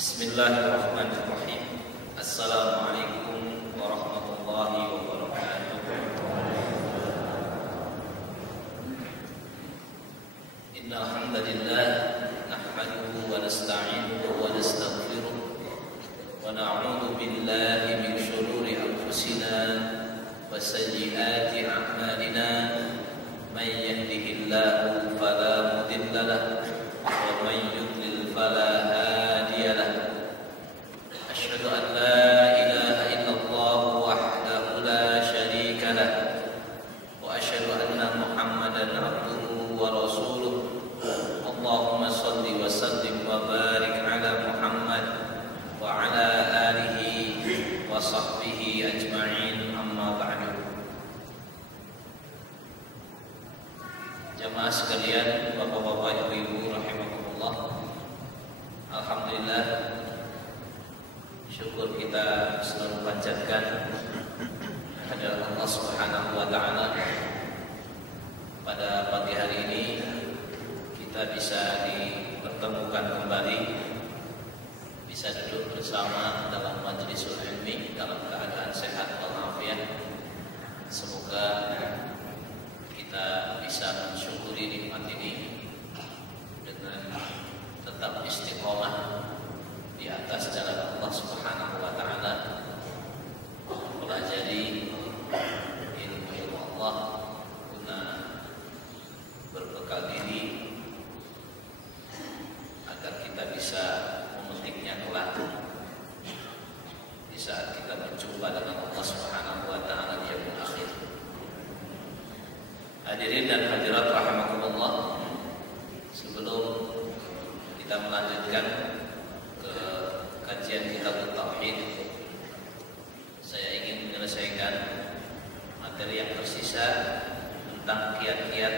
Bismillahirrahmanirrahim. Assalamualaikum warahmatullahi wabarakatuh. Innal hamdalillah nahmaduhu wa nasta'inuhu wa nastaghfiruh wa na'udzu billahi min shururi anfusina wa sayyiati a'malina. Man yahdihillahu fala mudilla lahu wa man yudlil fala hadiya lahu. Asyhadu an la ilaha illallah wahdahu la syarika lahu wa asyhadu anna Muhammadan abduhu wa rasuluh. Allahumma shalli wa sallim wa barik ala Muhammad wa ala alihi wa sahbihi ajma'in, amma ba'du. Jamaah sekalian, bapak-bapak, ibu-ibu rahimakumullah. Alhamdulillah, syukur kita selalu panjatkan kepada Allah Subhanahu wa taala. Pada pagi hari ini kita bisa dipertemukan kembali, bisa duduk bersama dalam majlisul ilmi dalam keadaan sehat walafiat. Semoga kita bisa mensyukuri nikmat ini dengan tetap istiqomah di atas jalan Allah Subhanahu wa taala, mempelajari ilmu Allah guna berbekal diri agar kita bisa memetiknya kelak di saat kita berjumpa dengan Allah Subhanahu wa taala di yaumul akhir. Hadirin dan hadirat rahimakumullah, sebelum kita melanjutkan ke kajian kitab tauhid, saya ingin menyelesaikan materi yang tersisa tentang kiat-kiat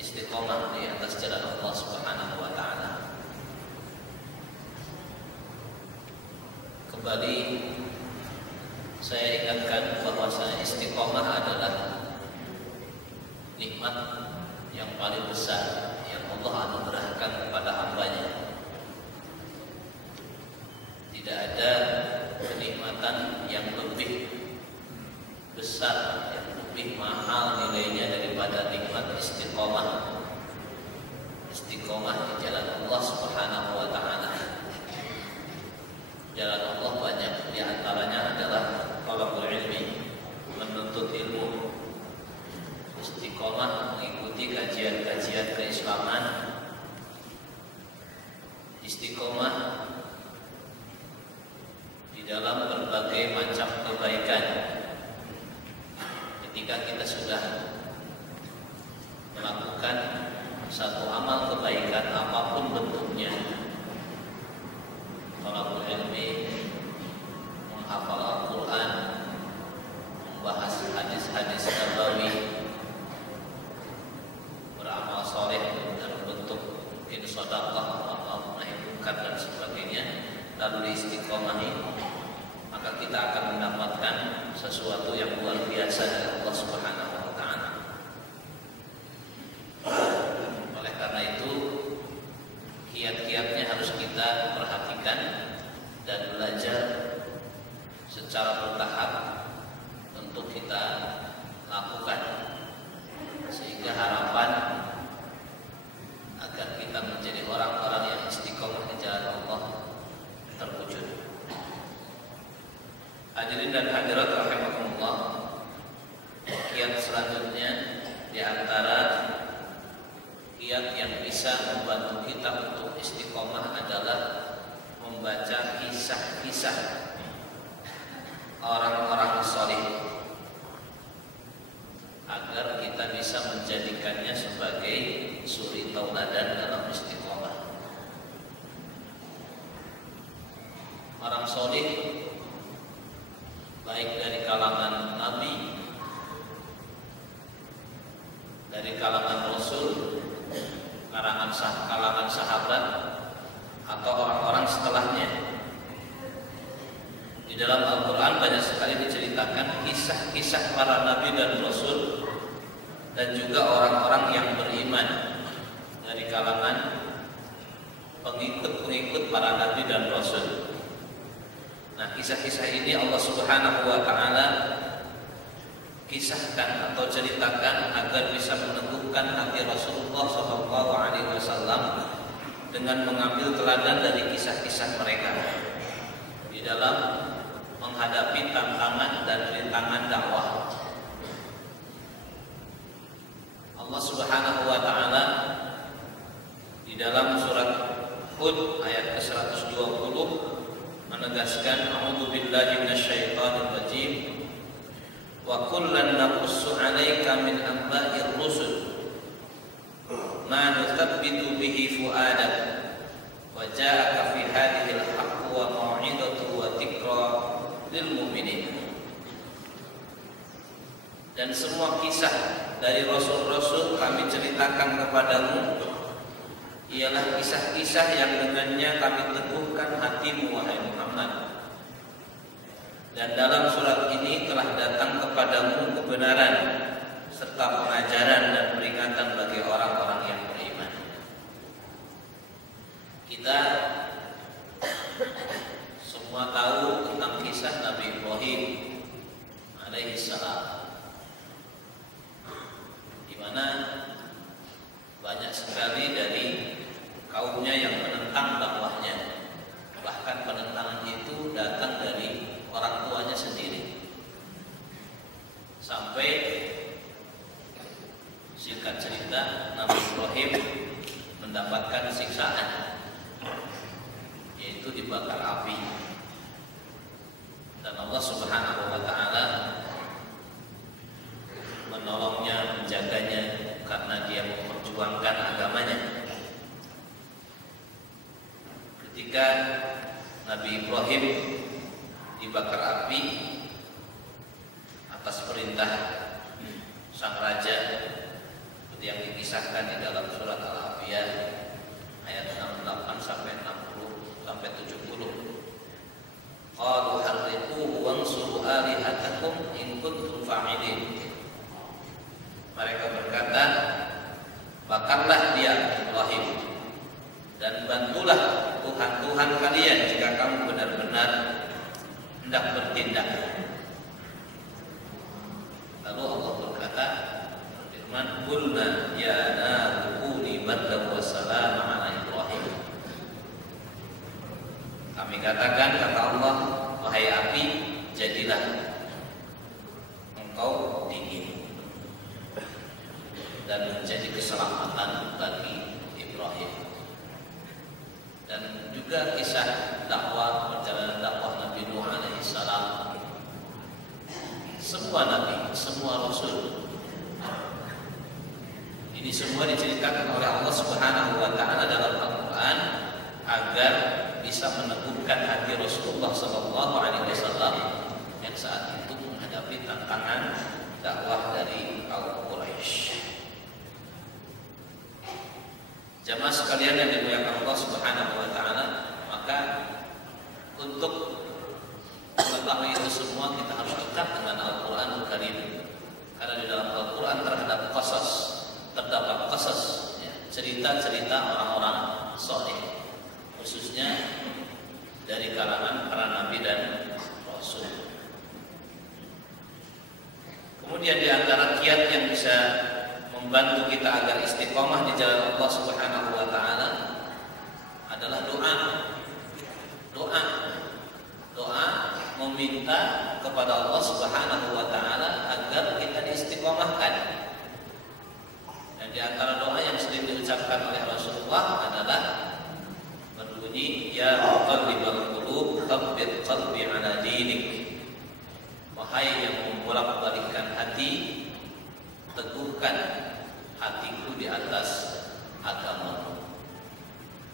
istiqomah di atas jalan Allah Subhanahu wa taala. Kembali saya ingatkan bahwasanya istiqomah adalah nikmat yang paling besar yang Allah anugerahkan kepada hambanya. Tidak ada kenikmatan yang lebih besar, yang lebih mahal nilainya daripada nikmat istiqomah. Istiqomah di jalan Allah Subhanahu wa taala. Jalan Allah banyak, di antaranya adalah thalabul ilmi, menuntut ilmu. Istiqomah mengikuti kajian-kajian keislaman. Istiqomah di dalam berbagai macam kebaikan. Ketika kita sudah melakukan satu amal kebaikan apapun bentuknya, thalabul ilmi, menghafal Al-Quran, membahas hadis-hadis nabawi, beramal soleh dalam bentuk mungkin sedekah atau menghidupkan dan sebagainya, lalu istiqomahi, maka kita akan mendapatkan sesuatu yang luar biasa dari Allah Subhanahu wa taala. Oleh karena itu, kiat-kiatnya harus kita perhatikan dan belajar secara bertahap untuk kita lakukan, sehingga harapan agar kita menjadi orang-orang yang istiqomah di jalan Allah terwujud. Hadirin dan hadirat rahimakumullah, kiat selanjutnya di antara kiat yang bisa membantu kita untuk istiqomah adalah membaca kisah-kisah orang-orang saleh, agar kita bisa menjadikannya sebagai suri tauladan dalam istiqomah. Orang saleh baik dari kalangan nabi, dari kalangan rasul, kalangan sahabat, atau orang-orang setelahnya. Di dalam Al-Quran banyak sekali diceritakan kisah-kisah para nabi dan rasul, dan juga orang-orang yang beriman dari kalangan pengikut-pengikut para nabi dan rasul. kisah-kisah ini Allah Subhanahu wa taala kisahkan atau ceritakan agar bisa meneguhkan hati Rasulullah sallallahu alaihi wasallam dengan mengambil teladan dari kisah-kisah mereka di dalam menghadapi tantangan dan rintangan dakwah. Allah Subhanahu wa taala di dalam surat Hud ayat ke-120 menegaskan a'udzu billahi minasyaitonir rajim wa kullan naqussu 'alaika min anba'ir rusul ma nuthabbitu bihi fu'adak wa ja'aka fi hadhihi al-haqqu wa mau'izatu wa dzikra lil mu'minin. Dan semua kisah dari rasul-rasul kami ceritakan kepadamu ialah kisah-kisah yang dengannya kami teguhkan hatimu wahai Muhammad. Dan dalam surat ini telah datang kepadamu kebenaran serta pengajaran dan peringatan bagi orang-orang yang beriman. Kita semua tahu tentang kisah Nabi Ibrahim alaihi salam, di mana banyak sekali dari kaumnya yang menentang dakwahnya. Bahkan penentangan itu datang dari orang tuanya sendiri. Sampai singkat cerita Nabi Ibrahim mendapatkan siksaan, yaitu dibakar api. Dan Allah Subhanahu wa taala menolongnya, menjaganya karena dia memperjuangkan agamanya. Ketika Nabi Ibrahim dibakar api atas perintah sang raja seperti yang dikisahkan di dalam surat Al-Anbiya ayat 68 sampai 60 sampai 70. Qalu harriquhu wansuru alihatakum in kuntum fa'ilin. Mereka berkata, bakarlah dia Ibrahim dan bantulah Tuhan-Tuhan kalian jika kamu benar-benar hendak bertindak. Lalu Allah berkata, firman, qulna ya naru kuni bardan wa salaman ala Ibrahim. Kami katakan, kata Allah, wahai api, jadilah engkau dingin dan menjadi keselamatan bagi Ibrahim. Dan juga kisah dakwah, perjalanan dakwah Nabi Nuh alaihi salam. Semua nabi, semua rasul, ini semua diceritakan oleh Allah Subhanahu wa taala dalam Al-Qur'an agar bisa meneguhkan hati Rasulullah sallallahu alaihi wasallam yang saat itu menghadapi tantangan dakwah dari kaum Quraisy. Jamaah sekalian yang dimuliakan Allah Subhanahu wa taala, maka untuk mengetahui itu semua kita harus dekat dengan Al-Qur'anul Karim. Karena di dalam Al-Qur'an terdapat qasas, ya, cerita-cerita orang-orang saleh, khususnya dari kalangan para nabi dan rasul. Kemudian di antara kiat yang bisa membantu kita agar istiqomah di jalan Allah Subhanahu wa taala adalah doa. Doa meminta kepada Allah Subhanahu wa taala agar kita diistiqomahkan. Dan di antara doa yang sering diucapkan oleh Rasulullah adalah berbunyi, ya muqallibal qulub tsabbit qalbi ala dinik. Wahai yang membolak-balikkan hati, teguhkan hatiku di atas agama.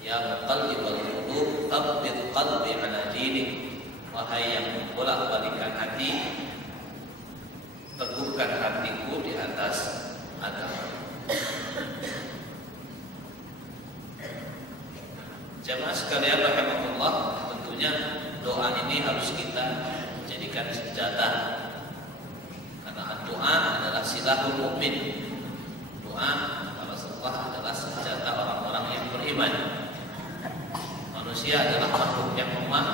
Ya muqallibal qulub tsabbit qalbi ala dinik. Wahai yang membolak-balikkan hati, teguhkan hatiku di atas agama. Jamaah sekalian rahimakumullah, tentunya doa ini harus kita jadikan senjata, karena doa adalah silahul mukmin. Doa kata Rasulullah adalah senjata orang-orang yang beriman. Manusia adalah makhluk yang lemah,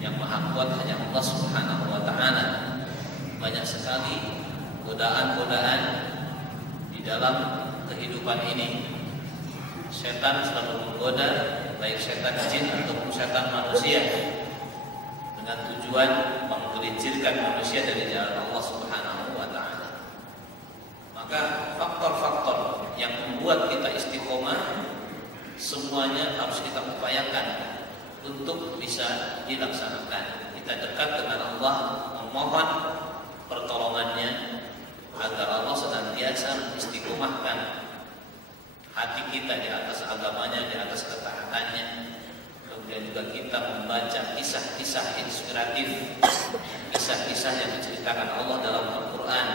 yang maha kuat hanya Allah Subhanahu wa taala. Banyak sekali godaan-godaan di dalam kehidupan ini. Setan selalu menggoda, baik setan jin ataupun setan manusia, dengan tujuan menggelincirkan manusia dari jalan Allah Subhanahu wa taala. Maka faktor-faktor yang membuat kita istiqomah semuanya harus kita upayakan untuk bisa dilaksanakan. Kita dekat dengan Allah, memohon pertolongannya agar Allah senantiasa istiqomahkan hati kita di atas agamanya, di atas ketaatannya. Kemudian juga kita membaca kisah-kisah inspiratif, kisah-kisah yang diceritakan Allah dalam Al-Quran,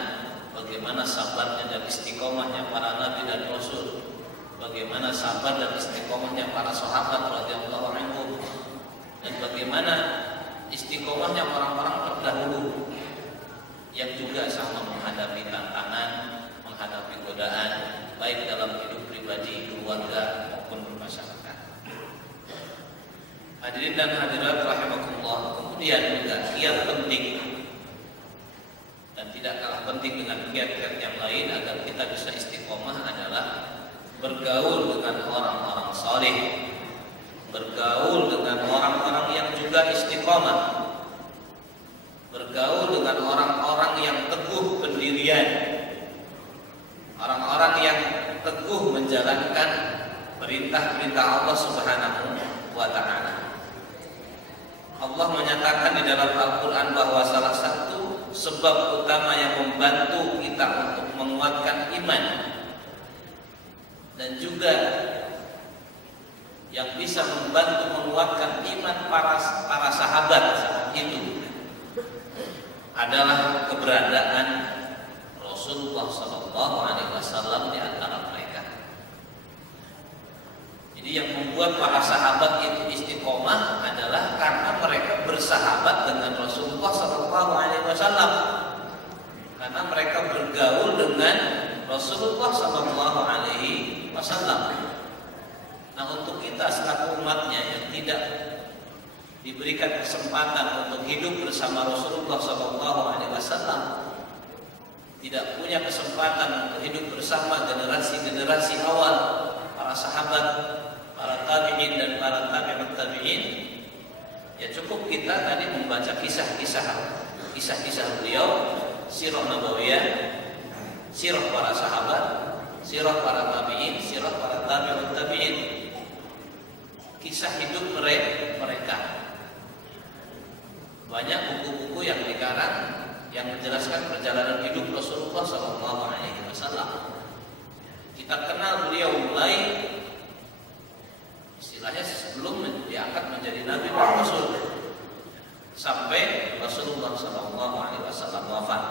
bagaimana sabarnya dan istiqomahnya para nabi dan rasul, bagaimana sabar dan istiqomahnya para sahabat radhiyallahu anhum, dan bagaimana istiqomahnya orang-orang terdahulu yang juga sama menghadapi tantangan, menghadapi godaan, baik dalam hidup pribadi, keluarga maupun bermasyarakat. Hadirin dan hadirat rahimakumullah. Kemudian juga kiat penting dan tidak kalah penting dengan kiat-kiat yang lain agar kita bisa istiqomah adalah bergaul dengan orang-orang saleh, bergaul dengan orang-orang yang juga istiqomah, bergaul dengan orang-orang yang teguh pendirian, orang-orang yang teguh menjalankan perintah-perintah Allah Subhanahu wa taala. Allah menyatakan di dalam Al-Quran bahwa salah satu sebab utama yang membantu kita untuk menguatkan iman dan juga yang bisa membantu menguatkan iman para sahabat saat itu adalah keberadaan Rasulullah SAW di antara mereka. Jadi yang membuat para sahabat itu istiqomah adalah karena mereka bersahabat dengan Rasulullah SAW, karena mereka bergaul dengan Rasulullah SAW. Nah, untuk kita selaku umatnya yang tidak diberikan kesempatan untuk hidup bersama Rasulullah SAW, tidak punya kesempatan untuk hidup bersama generasi-generasi awal, para sahabat, para tabi'in dan para tabi'ut tabi'in, ya cukup kita tadi membaca kisah-kisah beliau, sirah nabawiyah, sirah para sahabat, sirah para tabi'in, sirah para tabi'ut tabi'in, kisah hidup mereka. Banyak buku-buku yang dikarang yang menjelaskan perjalanan hidup Rasulullah SAW. Kita kenal beliau mulai istilahnya sebelum diangkat menjadi Nabi dan Rasul sampai Rasulullah SAW wafat.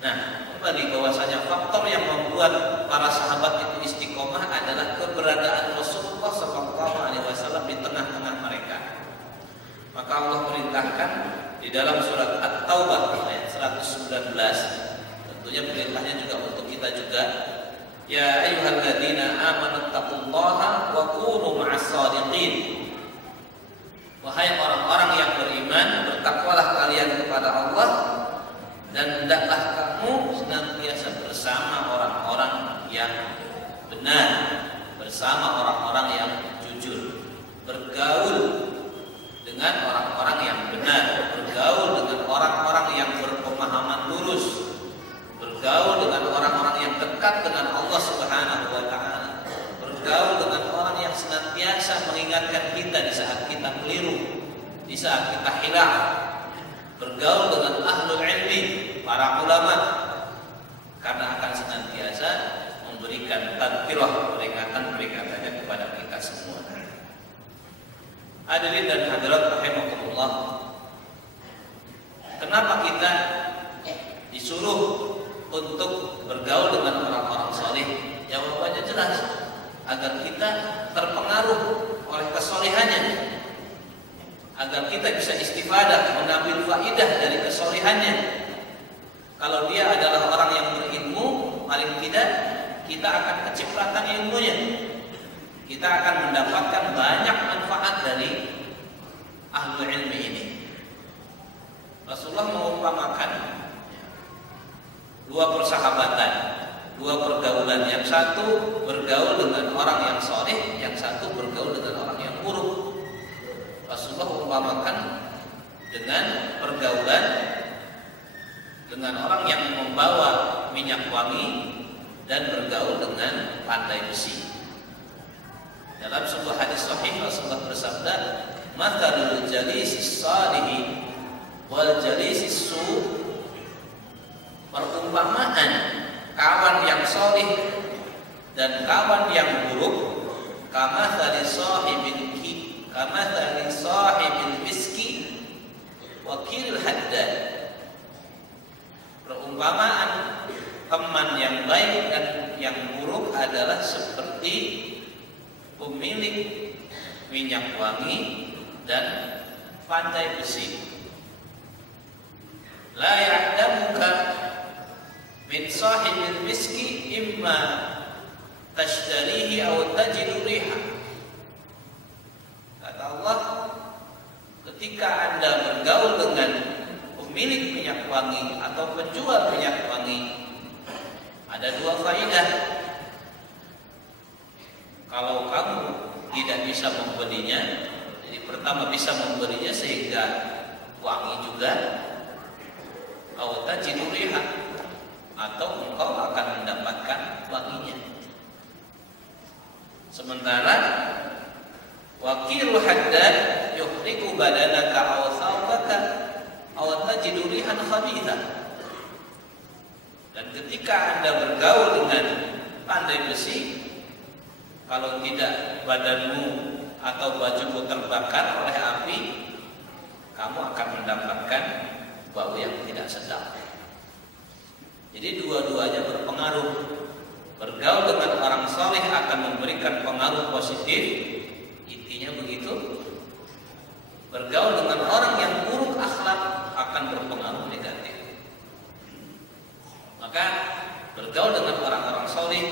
Nah, kembali bahwasanya faktor yang membuat para sahabat itu istiqomah adalah keberadaan Rasulullah SAW di tengah-tengah mereka. Maka Allah perintahkan di dalam surat At-Taubah ayat 119, tentunya perintahnya juga untuk kita juga, ya ayyuhalladzina amanu taqullaha wa kunu ma'as-shadiqin. Wahai orang-orang yang beriman, bertakwalah kalian kepada Allah dan hendaklah kamu senantiasa bersama orang-orang yang benar, bersama orang-orang yang jujur, bergaul dengan orang-orang yang benar, bergaul dengan orang-orang yang berpemahaman lurus, bergaul dengan orang-orang yang dekat dengan Allah Subhanahu wa taala, bergaul dengan orang yang senantiasa mengingatkan kita di saat kita keliru, di saat kita hilaf, bergaul dengan ahlul ilmi, para ulama, karena akan senantiasa memberikan tadkirah, peringatan-peringatannya kepada kita semua. Hadirin dan hadirat rahimakumullah, kenapa kita disuruh untuk bergaul dengan orang-orang saleh? Jawabannya jelas, agar kita terpengaruh oleh kesolehannya, agar kita bisa istifadah, mengambil faidah dari kesolehannya. Kalau dia adalah orang yang berilmu, paling tidak kita akan kecipratan ilmunya, kita akan mendapatkan banyak manfaat dari ahlul satu bergaul dengan orang yang soleh, yang satu bergaul dengan orang yang buruk. Rasulullah umpamakan dengan pergaulan dengan orang yang membawa minyak wangi dan bergaul dengan pandai besi. Dalam sebuah hadis sahih Rasulullah bersabda, "Matsalul jalisis shalihi wal jalisis su." Perumpamaan kawan yang soleh dan kawan yang buruk, kamatsali sahibil miski wakil haddad. Perumpamaan teman yang baik dan yang buruk adalah seperti pemilik minyak wangi dan pandai besi. La ya'damuka min sahibil miski imma tashtarihi aw tajidu riha. Kata Allah, ketika Anda bergaul dengan pemilik minyak wangi atau penjual minyak wangi, ada dua faedah. Kalau kamu tidak bisa membelinya, jadi pertama bisa membelinya sehingga wangi juga, atau tajidu riha, atau engkau akan mendapatkan wanginya. Sementara wakilu haddad yuhriku badanaka aw thawbaka aw tajidu rihan khabitha. Dan ketika Anda bergaul dengan pandai besi, kalau tidak badanmu atau bajumu terbakar oleh api, kamu akan mendapatkan bau yang tidak sedap. Jadi dua-duanya berpengaruh. Bergaul dengan orang saleh akan memberikan pengaruh positif, intinya begitu. Bergaul dengan orang yang buruk akhlak akan berpengaruh negatif. Maka bergaul dengan orang-orang saleh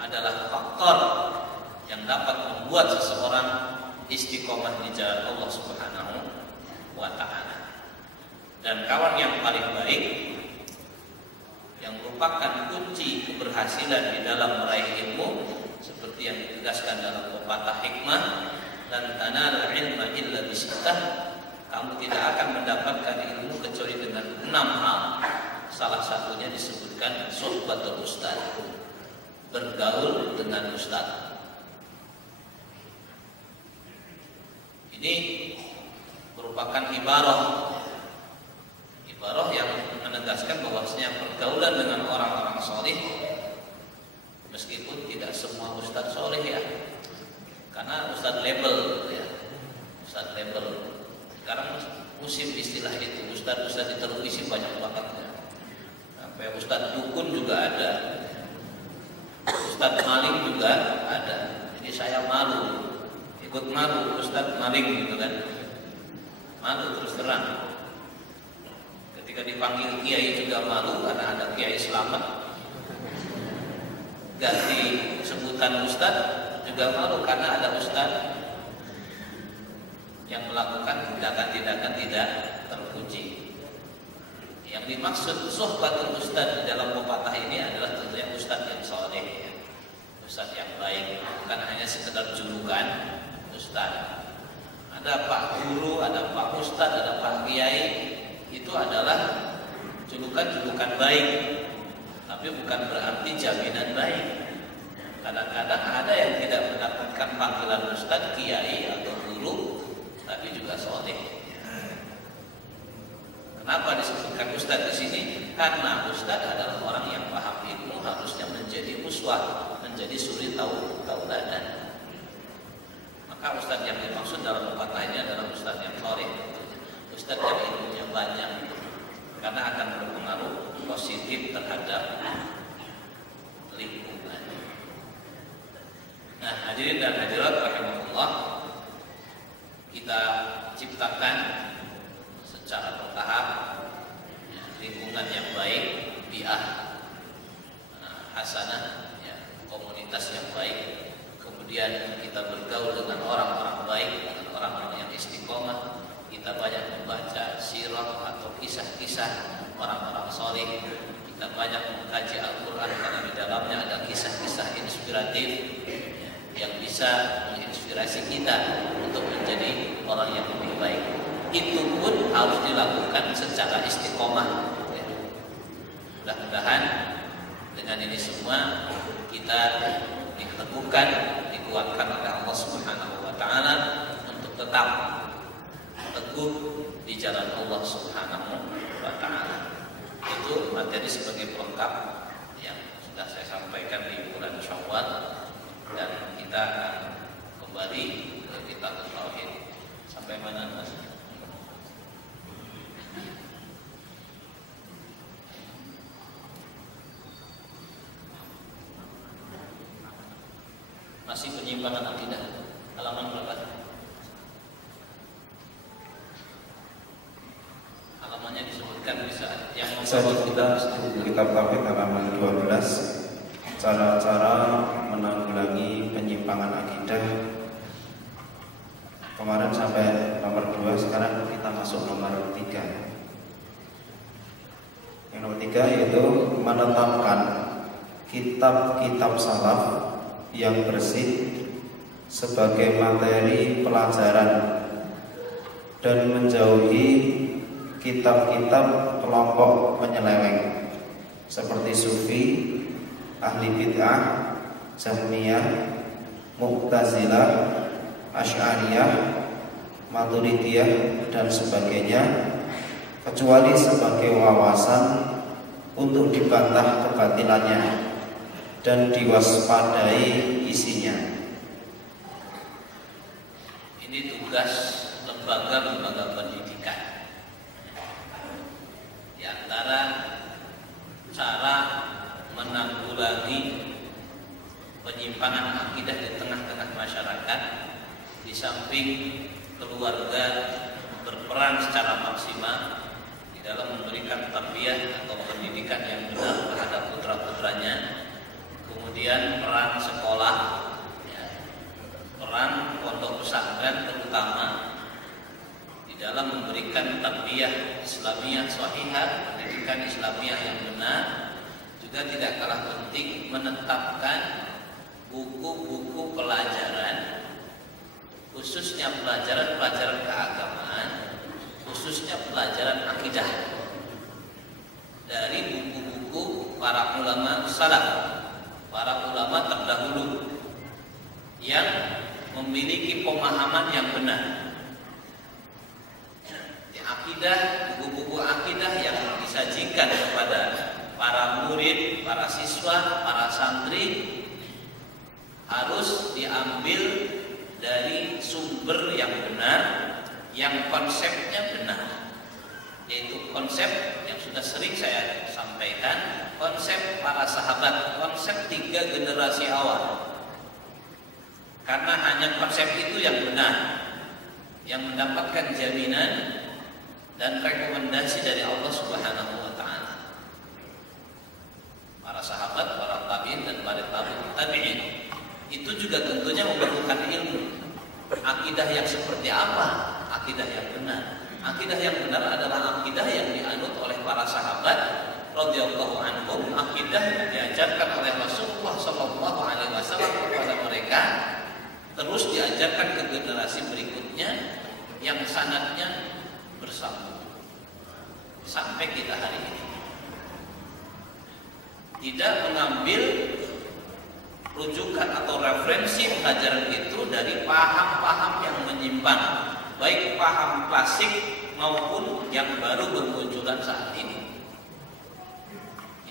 adalah faktor yang dapat membuat seseorang istiqomah di jalan Allah Subhanahu wa ta'ala. Dan kawan yang paling baik, yang merupakan kunci keberhasilan di dalam meraih ilmu, seperti yang ditegaskan dalam pepatah hikmah, lan tanal ilma illa bisittah, kamu tidak akan mendapatkan ilmu kecuali dengan 6 hal. Salah satunya disebutkan suhbatul ustaz, bergaul dengan ustaz. Ini merupakan ibarah yang menegaskan bahwasanya pergaulan dengan orang-orang soleh, meskipun tidak semua ustaz soleh ya, karena ustaz label ya, ustaz label. Sekarang musim istilah itu, ustaz di televisi banyak banget ya. Sampai ustaz dukun juga ada, ustaz maling juga ada. Jadi saya malu, ikut malu ustaz maling gitu kan, malu terus terang. Ketika dipanggil kiai juga malu karena ada kiai selamat. Ganti sebutan ustaz juga malu karena ada ustaz yang melakukan tindakan-tindakan tidak terpuji. Yang dimaksud suhbatul ustaz di dalam pepatah ini adalah tentunya ustaz yang saleh, ustaz yang baik, bukan hanya sekedar julukan ustaz. Ada pak guru, ada pak ustaz, ada pak kiai. Itu adalah julukan-julukan baik, tapi bukan berarti jaminan baik. Kadang-kadang ada yang tidak mendapatkan panggilan ustaz, kiai atau guru, tapi juga soleh. Kenapa disebutkan ustaz di sini? Karena ustaz adalah orang yang paham ilmu, harusnya menjadi uswah, menjadi suri tauladan. Maka ustaz yang dimaksud dalam pepatah ini adalah ustaz yang soleh. Ustaz yang ilmunya banyak, karena akan berpengaruh positif terhadap lingkungan. Nah, hadirin dan hadirat rahimahullah, kita ciptakan secara bertahap lingkungan yang baik, bi'ah hasanah, komunitas yang baik. Kemudian kita bergaul dengan orang-orang baik, dengan orang-orang yang istiqomah. Kita banyak membaca sirah atau kisah-kisah orang-orang soleh. kita banyak mengkaji Al-Quran karena di dalamnya ada kisah-kisah inspiratif yang bisa menginspirasi kita untuk menjadi orang yang lebih baik. Itu pun harus dilakukan secara istiqomah. Mudah-mudahan dengan ini semua kita diteguhkan, dikuatkan oleh Allah Subhanahu wa taala untuk tetap teguh di jalan Allah Subhanahu wa taala. Itu materi sebagai pelengkap yang sudah saya sampaikan di bulan Syawal, dan kita akan kembali ke kitab tauhid. Sampai mana, Mas? Masih penyimpangan akidah. Halaman berapa? Halamannya disebutkan bisa yang kitab tauhid halaman 12. Cara-cara menanggulangi penyimpangan akidah. Kemarin sampai nomor 2, sekarang kita masuk nomor 3. Yang nomor 3 yaitu menetapkan kitab-kitab salaf yang bersih sebagai materi pelajaran dan menjauhi kitab-kitab kelompok penyeleweng seperti Sufi, Ahli Bid'ah, Jahmiyah, Mu'tazilah, Asy'ariyah, Maturidiyah dan sebagainya, kecuali sebagai wawasan untuk dibantah kebatilannya dan diwaspadai isinya. Ini tugas lembaga-lembaga pendidikan. Di antara cara menanggulangi penyimpangan akidah di tengah-tengah masyarakat, di samping keluarga berperan secara maksimal di dalam memberikan tarbiyah atau pendidikan yang benar terhadap putra-putranya, kemudian peran sekolah, peran pondok pesantren terutama di dalam memberikan tarbiyah Islamiyah sahihah, pendidikan Islamiyah yang benar. Juga tidak kalah penting menetapkan buku-buku pelajaran, khususnya pelajaran-pelajaran keagamaan, khususnya pelajaran akidah dari buku-buku para ulama salaf, para ulama terdahulu yang memiliki pemahaman yang benar. Di akidah, buku-buku akidah yang disajikan kepada para murid, para siswa, para santri harus diambil dari sumber yang benar, yang konsepnya benar, yaitu konsep yang sudah sering saya sampaikan, konsep para sahabat, konsep 3 generasi awal. Karena hanya konsep itu yang benar, yang mendapatkan jaminan dan rekomendasi dari Allah Subhanahu wa taala. Para sahabat, para tabi'in dan para tabi'in itu juga tentunya memerlukan ilmu. Akidah yang seperti apa? Akidah yang benar. Akidah yang benar adalah akidah yang dianut oleh para sahabat radhiyallahu anhum, akidah yang diajarkan oleh Rasulullah sallallahu alaihi wasallam kepada mereka, terus diajarkan ke generasi berikutnya yang sanadnya bersambung sampai kita hari ini. Tidak mengambil rujukan atau referensi pelajaran itu dari paham-paham yang menyimpang, baik paham klasik maupun yang baru bermunculan saat ini.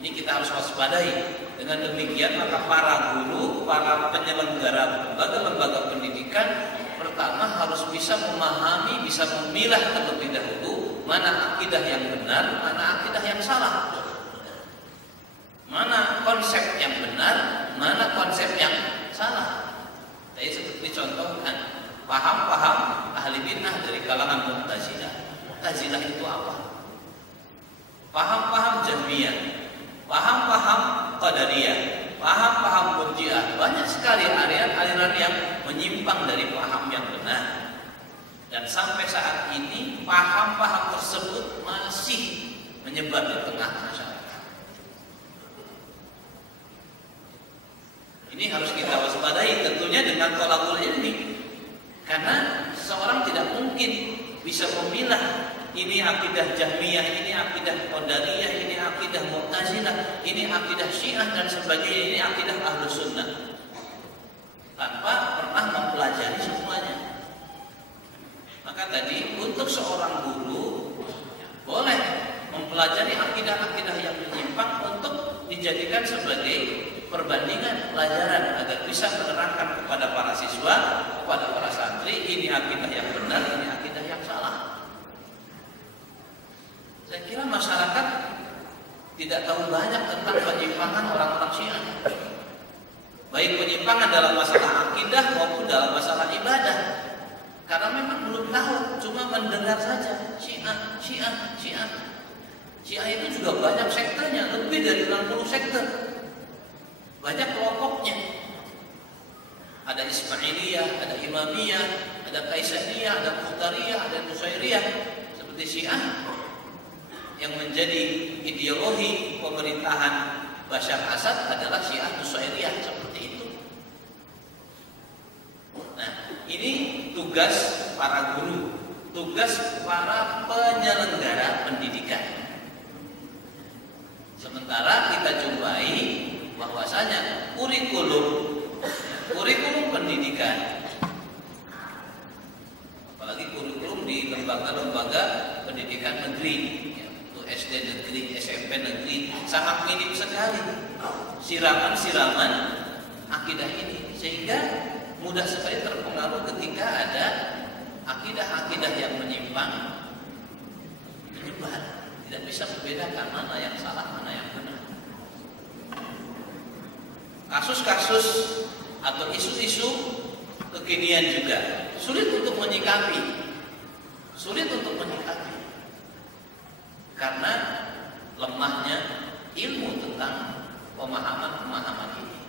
Ini kita harus waspadai. Dengan demikian maka para guru, para penyelenggara lembaga-lembaga pendidikan pertama harus bisa memahami, bisa memilah terlebih dahulu mana akidah yang benar, mana akidah yang salah, mana konsep yang benar, mana konsep yang salah. Jadi seperti contohkan paham-paham ahli bid'ah dari kalangan Mu'tazilah. Mu'tazilah itu apa? Paham-paham Jahmiyah, paham-paham Qadariyah, paham-paham Murji'ah. Banyak sekali aliran-aliran yang menyimpang dari paham yang benar. Dan sampai saat ini paham-paham tersebut masih menyebar di tengah masyarakat. Ini harus kita waspadai tentunya dengan tolakul ilmi. Karena seseorang tidak mungkin bisa memilah ini akidah Jahmiyah, ini akidah Qadariyah, ini akidah Mu'tazilah, ini akidah Syiah dan sebagainya, ini akidah Ahlus Sunnah tanpa pernah mempelajari semuanya. Maka tadi untuk seorang guru boleh mempelajari akidah-akidah yang menyimpang untuk dijadikan sebagai perbandingan pelajaran agar bisa menerangkan kepada para siswa, kepada para santri, ini akidah yang benar, ini akidah yang salah. Saya kira masyarakat tidak tahu banyak tentang penyimpangan orang-orang Syiah, baik penyimpangan dalam masalah akidah maupun dalam masalah ibadah, karena memang belum tahu, cuma mendengar saja Syiah, Syiah, Syiah. Syiah itu juga banyak sektenya, lebih dari 60 sekte. Banyak kelompoknya. Ada Ismailiyah, ada Imamiyah, ada Kaisaniyah, ada Qadariyah, ada Nusairiyah. Seperti Syiah yang menjadi ideologi pemerintahan Bashar Assad adalah Syiah Nusairiyah, seperti itu. Nah, ini tugas para guru, tugas para penyelenggara pendidikan. Sementara kita jumpai bahwasanya kurikulum pendidikan, apalagi kurikulum di lembaga-lembaga pendidikan negeri, ya, untuk SD negeri, SMP negeri, sangat minim sekali siraman-siraman akidah ini, sehingga mudah sekali terpengaruh ketika ada akidah-akidah yang menyimpang menyebar. Tidak bisa membedakan mana yang salah, mana yang benar. Kasus-kasus atau isu-isu kekinian juga sulit untuk menyikapi, karena lemahnya ilmu tentang pemahaman ini.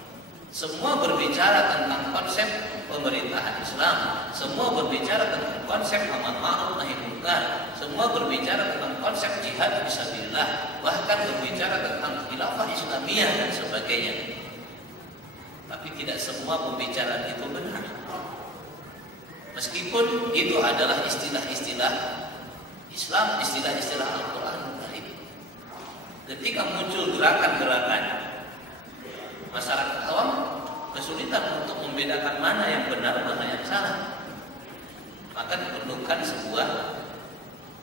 Semua berbicara tentang konsep pemerintahan Islam, semua berbicara tentang konsep amar ma'ruf nahi munkar, semua berbicara tentang konsep jihad fisabilillah, bahkan berbicara tentang khilafah Islamiyah dan sebagainya. Tapi tidak semua pembicaraan itu benar. Meskipun itu adalah istilah-istilah Islam, istilah-istilah Al-Quran. Ketika muncul gerakan-gerakan, masyarakat awam kesulitan untuk membedakan mana yang benar, mana yang salah. Maka diperlukan sebuah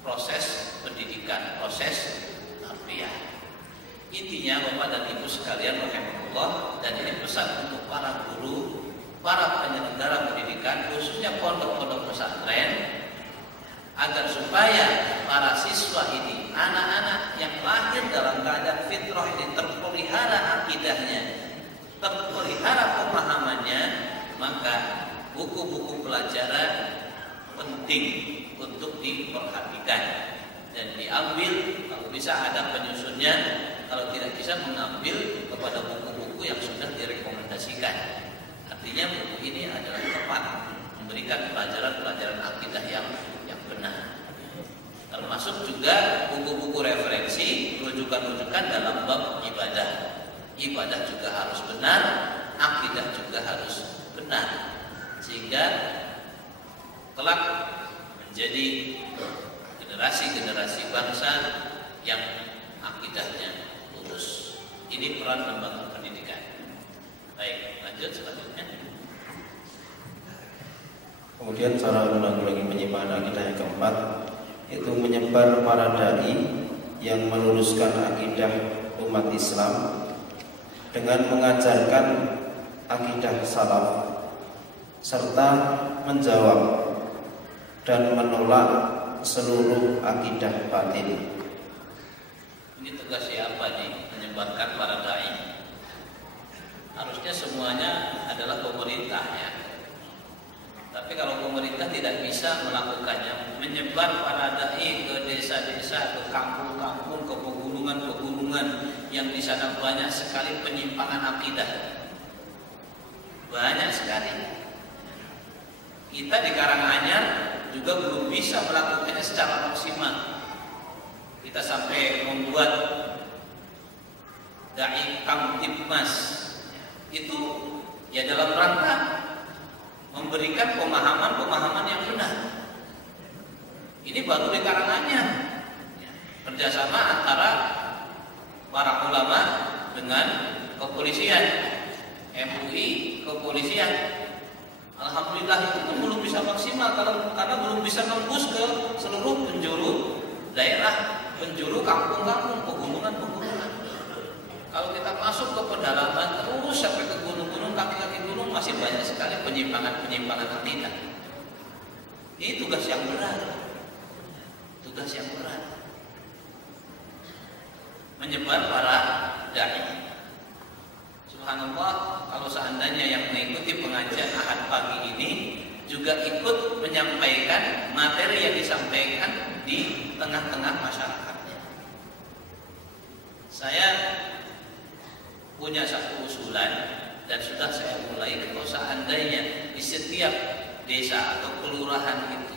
proses pendidikan, proses tarbiyah. Intinya Bapak dan Ibu sekalian rahimahullah, dan ini pesan untuk para guru, para penyelenggara pendidikan, khususnya pondok-pondok pesantren, agar supaya para siswa ini, anak-anak yang lahir dalam keadaan fitrah ini terpelihara akidahnya, terpelihara pemahamannya, maka buku-buku pelajaran penting untuk diperhatikan dan diambil. Kalau bisa ada penyusunnya, kalau tidak bisa mengambil kepada buku-buku yang sudah direkomendasikan. Artinya buku ini adalah tepat memberikan pelajaran-pelajaran akidah yang benar. Termasuk juga buku-buku referensi, rujukan-rujukan dalam bab ibadah. Ibadah juga harus benar, akidah juga harus benar, sehingga kelak menjadi generasi-generasi bangsa yang akidahnya lurus. Ini peran lembaga pendidikan. Baik, lanjut selanjutnya. Kemudian cara menanggulangi penyimpangan akidah yang keempat, itu menyebar para dai yang meluruskan akidah umat Islam dengan mengajarkan akidah salaf serta menjawab dan menolak seluruh akidah batin. Ini tugas siapa nih? Menyebarkan para dai. Harusnya semuanya adalah pemerintah ya. Tapi kalau pemerintah tidak bisa melakukannya, menyebar para dai ke desa-desa, ke kampung-kampung, ke pegunungan-pegunungan yang di sana banyak sekali penyimpangan akidah, banyak sekali. Kita di Karanganyar juga belum bisa melakukannya secara maksimal. Kita sampai membuat dai Kamtibmas, itu Ya dalam rangka memberikan pemahaman-pemahaman yang benar. Ini baru di karangannya kerjasama antara para ulama dengan kepolisian, MUI, kepolisian. Alhamdulillah itu pun belum bisa maksimal karena belum bisa nembus ke seluruh penjuru daerah, penjuru kampung-kampung, pegunungan-pegunungan. Kalau kita masuk ke pedalaman terus sampai ke gunung-gunung, kaki-kaki gunung, masih banyak sekali penyimpangan-penyimpangan akidah. Ini tugas yang berat. Tugas yang berat. Menyebar para dai. Subhanallah, kalau seandainya yang mengikuti pengajian Ahad pagi ini juga ikut menyampaikan materi yang disampaikan di tengah-tengah masyarakatnya. Saya punya satu usulan dan sudah saya mulai. Kalau seandainya di setiap desa atau kelurahan itu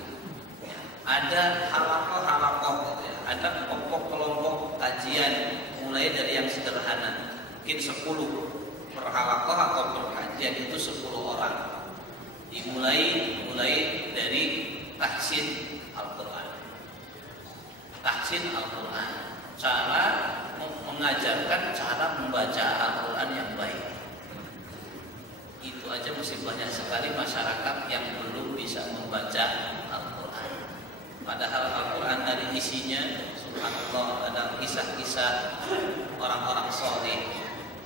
ada halakoh-halakoh, ada kelompok-kelompok kajian, mulai dari yang sederhana, mungkin 10 per halakoh atau per kajian itu 10 orang. Dimulai dari tahsin Al-Quran. Tahsin Al-Quran, cara mengajarkan cara membaca Al-Quran yang baik. Itu aja masih banyak sekali masyarakat yang belum bisa membaca Al-Quran. Padahal Al-Quran tadi isinya, subhanallah, ada kisah-kisah orang-orang soleh.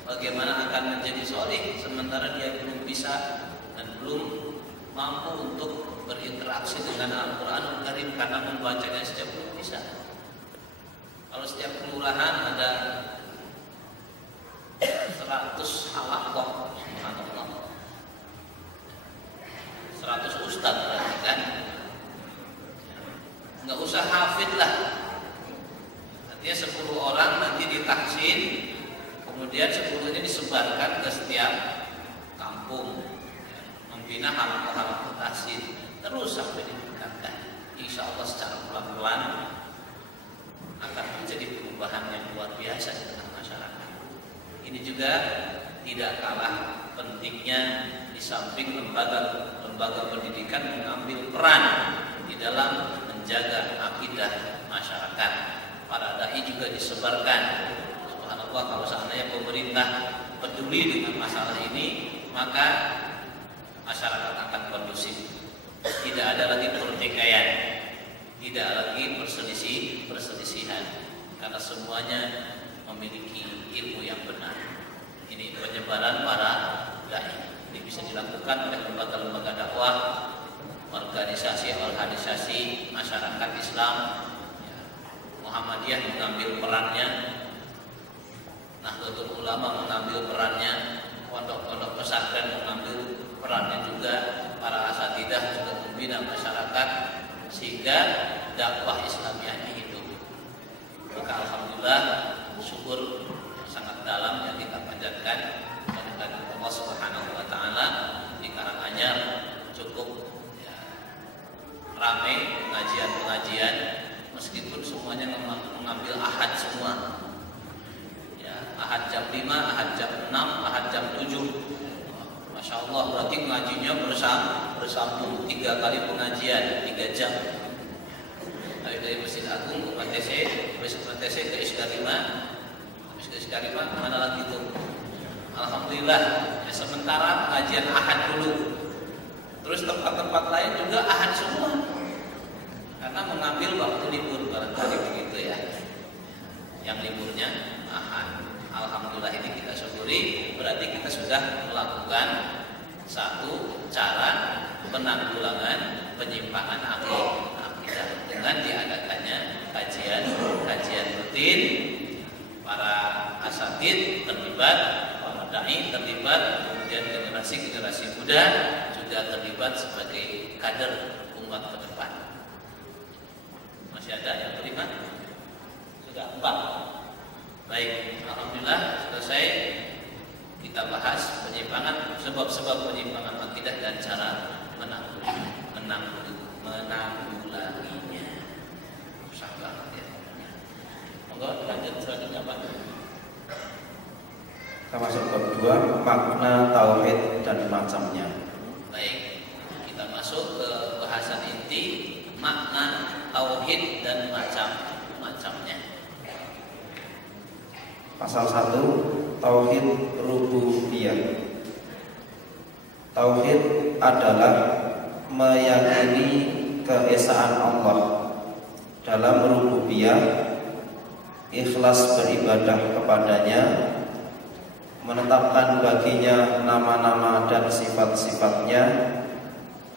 Bagaimana akan menjadi soleh sementara dia belum bisa dan belum mampu untuk berinteraksi dengan Al-Quran Karim karena membacanya setiap belum bisa. Kalau setiap kelurahan ada 100 halakoh, subhanallah, 100 ustadz berarti kan, nggak usah hafid lah. Artinya 10 orang nanti ditahsin, kemudian 10 ini disebarkan ke setiap kampung, membina halakoh-halakoh tahsin terus sampai ditingkatkan. Insya Allah secara pelan-pelan akan menjadi perubahan yang luar biasa di tengah masyarakat. Ini juga tidak kalah pentingnya di samping lembaga pendidikan mengambil peran di dalam menjaga akidah masyarakat. Para dai juga disebarkan. Subhanallah, kalau seandainya pemerintah peduli dengan masalah ini, maka masyarakat akan kondusif. Tidak ada lagi pertikaian, tidak lagi perselisihan, karena semuanya memiliki ilmu yang benar. Ini penyebaran para dai. Ini bisa dilakukan oleh lembaga-lembaga dakwah, organisasi masyarakat Islam. Muhammadiyah mengambil perannya, Nahdlatul Ulama mengambil perannya, pondok-pondok pesantren mengambil perannya juga, para asatidah juga membina masyarakat sehingga dakwah Islamiyahnya hidup. Maka alhamdulillah, syukur yang sangat dalam yang kita panjatkan kepada Allah Subhanahu wa taala. Di Karanganyar cukup ramai pengajian-pengajian, meskipun semuanya mengambil ahad semua. Ya, ahad jam 5, ahad jam 6, ahad jam 7. Masya Allah, berarti ngajinya bersambung 3 kali pengajian, 3 jam. Dari Masjid Agung ke MTC, MTC ke Iskarima, habis ke Iskarima kemana lagi itu? Alhamdulillah, ya sementara pengajian ahad dulu. Terus tempat-tempat lain juga ahad semua, karena mengambil waktu libur barangkali begitu ya. Yang liburnya ahad. Alhamdulillah, ini kita syukuri, berarti kita sudah melakukan satu cara penanggulangan penyimpangan akidah dengan diadakannya kajian rutin. Para asatid terlibat, para dai terlibat, kemudian generasi muda juga terlibat sebagai kader umat ke depan. Masih ada yang terlibat? Sudah 4. Baik, alhamdulillah selesai kita bahas penyimpangan, sebab-sebab penyimpangan akidah dan cara menanggulanginya. Susah banget ya. Monggo lanjut selanjutnya Pak. Kita masuk ke kedua, makna tauhid dan macamnya. Baik, kita masuk ke bahasan inti makna tauhid dan macam-macamnya. Pasal 1, tauhid rububiyah. Tauhid adalah meyakini keesaan Allah dalam rububiyah, ikhlas beribadah kepadanya, menetapkan baginya nama-nama dan sifat-sifatnya,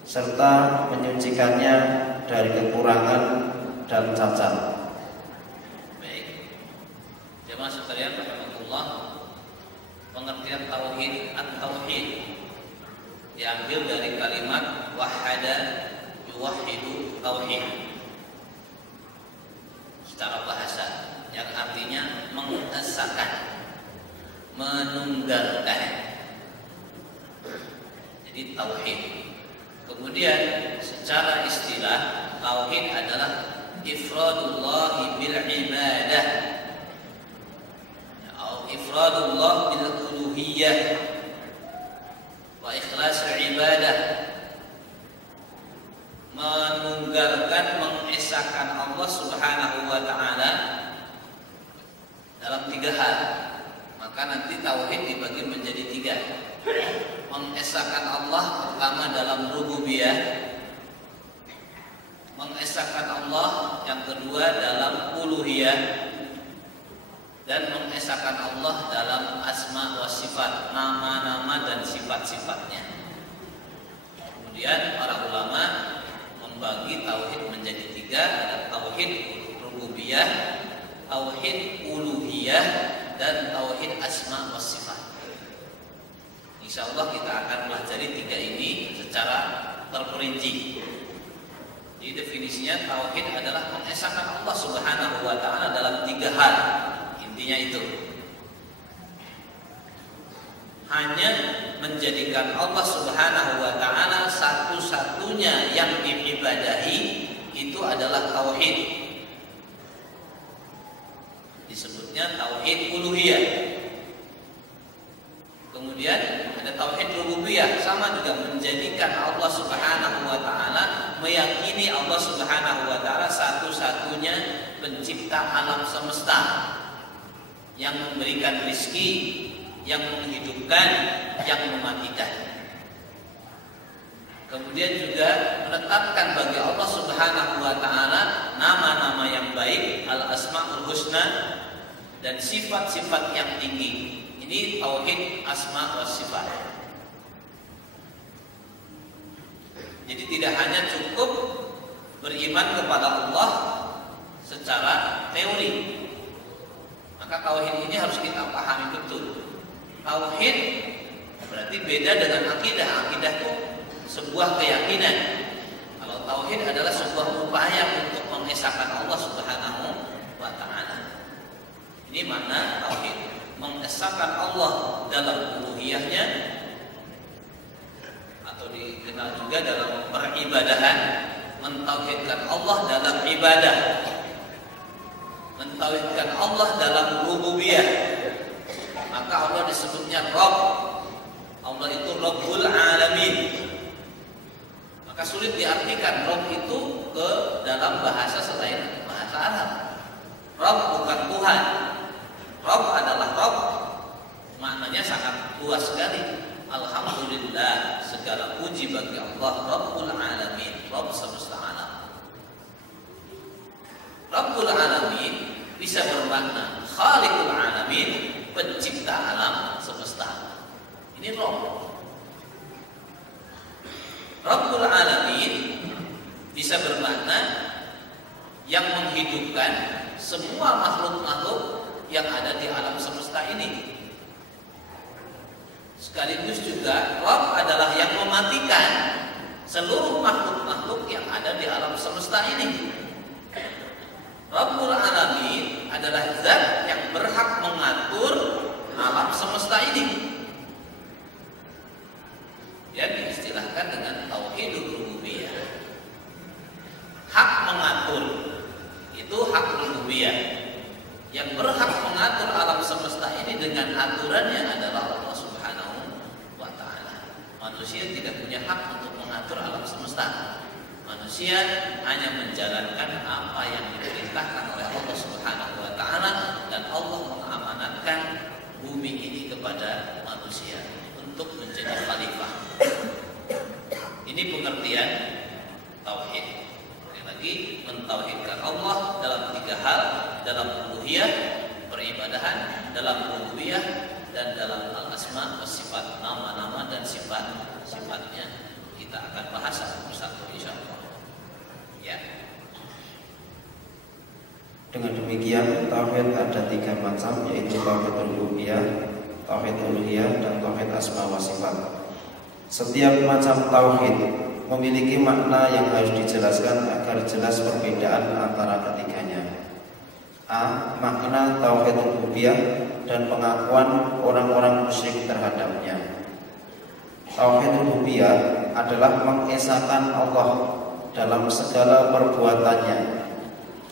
serta menyucikannya dari kekurangan dan cacat. Baik, jemaah sekalian rahmatullah, pengertian tauhid, at-tauhid diambil dari kalimat wahada yuwahhidu tauhid secara bahasa, yang artinya mengesahkan, menunggalkan. Jadi tauhid. Kemudian secara istilah tauhid adalah ifradullah bil ibadah atau ifradullah bil uluhiyah wa ikhlas ibadah, menunggalkan, mengesahkan Allah Subhanahu wa taala dalam 3 hal. Maka nanti tauhid dibagi menjadi 3. Mengesahkan Allah pertama dalam rububiyah, mengesahkan Allah yang kedua dalam uluhiyah, dan mengesahkan Allah dalam asma wa sifat, nama-nama dan sifat-sifatnya. Kemudian para ulama membagi tauhid menjadi 3, ada tauhid rububiyah, tauhid uluhiyah, dan tauhid asma wa sifat. Insyaallah kita akan pelajari 3 ini secara terperinci. Jadi definisinya tauhid adalah mengesahkan Allah Subhanahu wa taala dalam 3 hal. Intinya itu. Hanya menjadikan Allah Subhanahu wa taala satu-satunya yang diibadahi, itu adalah tauhid. Disebutnya tauhid uluhiyah. Kemudian ada tauhid rububiyah, sama juga menjadikan Allah Subhanahu wa taala, meyakini Allah Subhanahu wa taala satu-satunya pencipta alam semesta, yang memberikan rezeki, yang menghidupkan, yang mematikan. Kemudian juga menetapkan bagi Allah Subhanahu wa taala nama-nama yang baik, al-asmaul husna, dan sifat-sifat yang tinggi. Ini tauhid asma wa sifat. Jadi tidak hanya cukup beriman kepada Allah secara teori. Maka tauhid ini harus kita pahami betul. Tauhid berarti beda dengan akidah. Akidah itu sebuah keyakinan. Kalau tauhid adalah sebuah upaya untuk mengesahkan Allah Subhanahu wa taala. Ini makna tauhid, mengesahkan Allah dalam uluhiyahnya, atau dikenal juga dalam peribadahan, mentauhidkan Allah dalam ibadah, mentauhidkan Allah dalam rububiyah. Maka Allah disebutnya Rabb. Allah itu Rabbul Alamin. Maka sulit diartikan Rabb itu ke dalam bahasa selain bahasa Arab. Rabb bukan Tuhan. Rabb adalah Rabb. Maknanya sangat luas sekali. Alhamdulillah, segala puji bagi Allah Rabbul Alamin, Rabb semesta alam. Rabbul Alamin bisa bermakna Khaliqul Alamin, pencipta alam semesta. Ini Rabb. Rabbul Alamin bisa bermakna yang menghidupkan semua makhluk-makhluk yang ada di alam semesta ini. Sekaligus juga Rabb adalah yang mematikan seluruh makhluk-makhluk yang ada di alam semesta ini. Rabbul Alamin adalah zat yang berhak mengatur alam semesta ini. Dia diistilahkan dengan tauhidul rububiyah. Hak mengatur itu hak rububiyah. Yang berhak mengatur alam semesta ini dengan aturannya adalah Allah Subhanahu Manusia tidak punya hak untuk mengatur alam semesta. Manusia hanya menjalankan apa yang diperintahkan oleh Allah Subhanahu wa taala, dan Allah mengamanatkan bumi ini kepada manusia untuk menjadi khalifah. Ini pengertian tauhid. Sekali lagi, mentauhidkan Allah dalam 3 hal, dalam uluhiyah, peribadahan, dalam rububiyah, dan dalam al-asma wa sifat, nama-nama dan sifat-sifatnya. Kita akan bahas satu persatu insyaallah. Ya. Dengan demikian tauhid ada 3 macam, yaitu tauhid rububiyah, tauhid uluhiyah, dan tauhid asma wa sifat. Setiap macam tauhid memiliki makna yang harus dijelaskan agar jelas perbedaan antara ketiganya. A. Makna tauhid rububiyah dan pengakuan orang-orang musyrik terhadapnya. Tauhid rububiyah adalah mengesahkan Allah dalam segala perbuatannya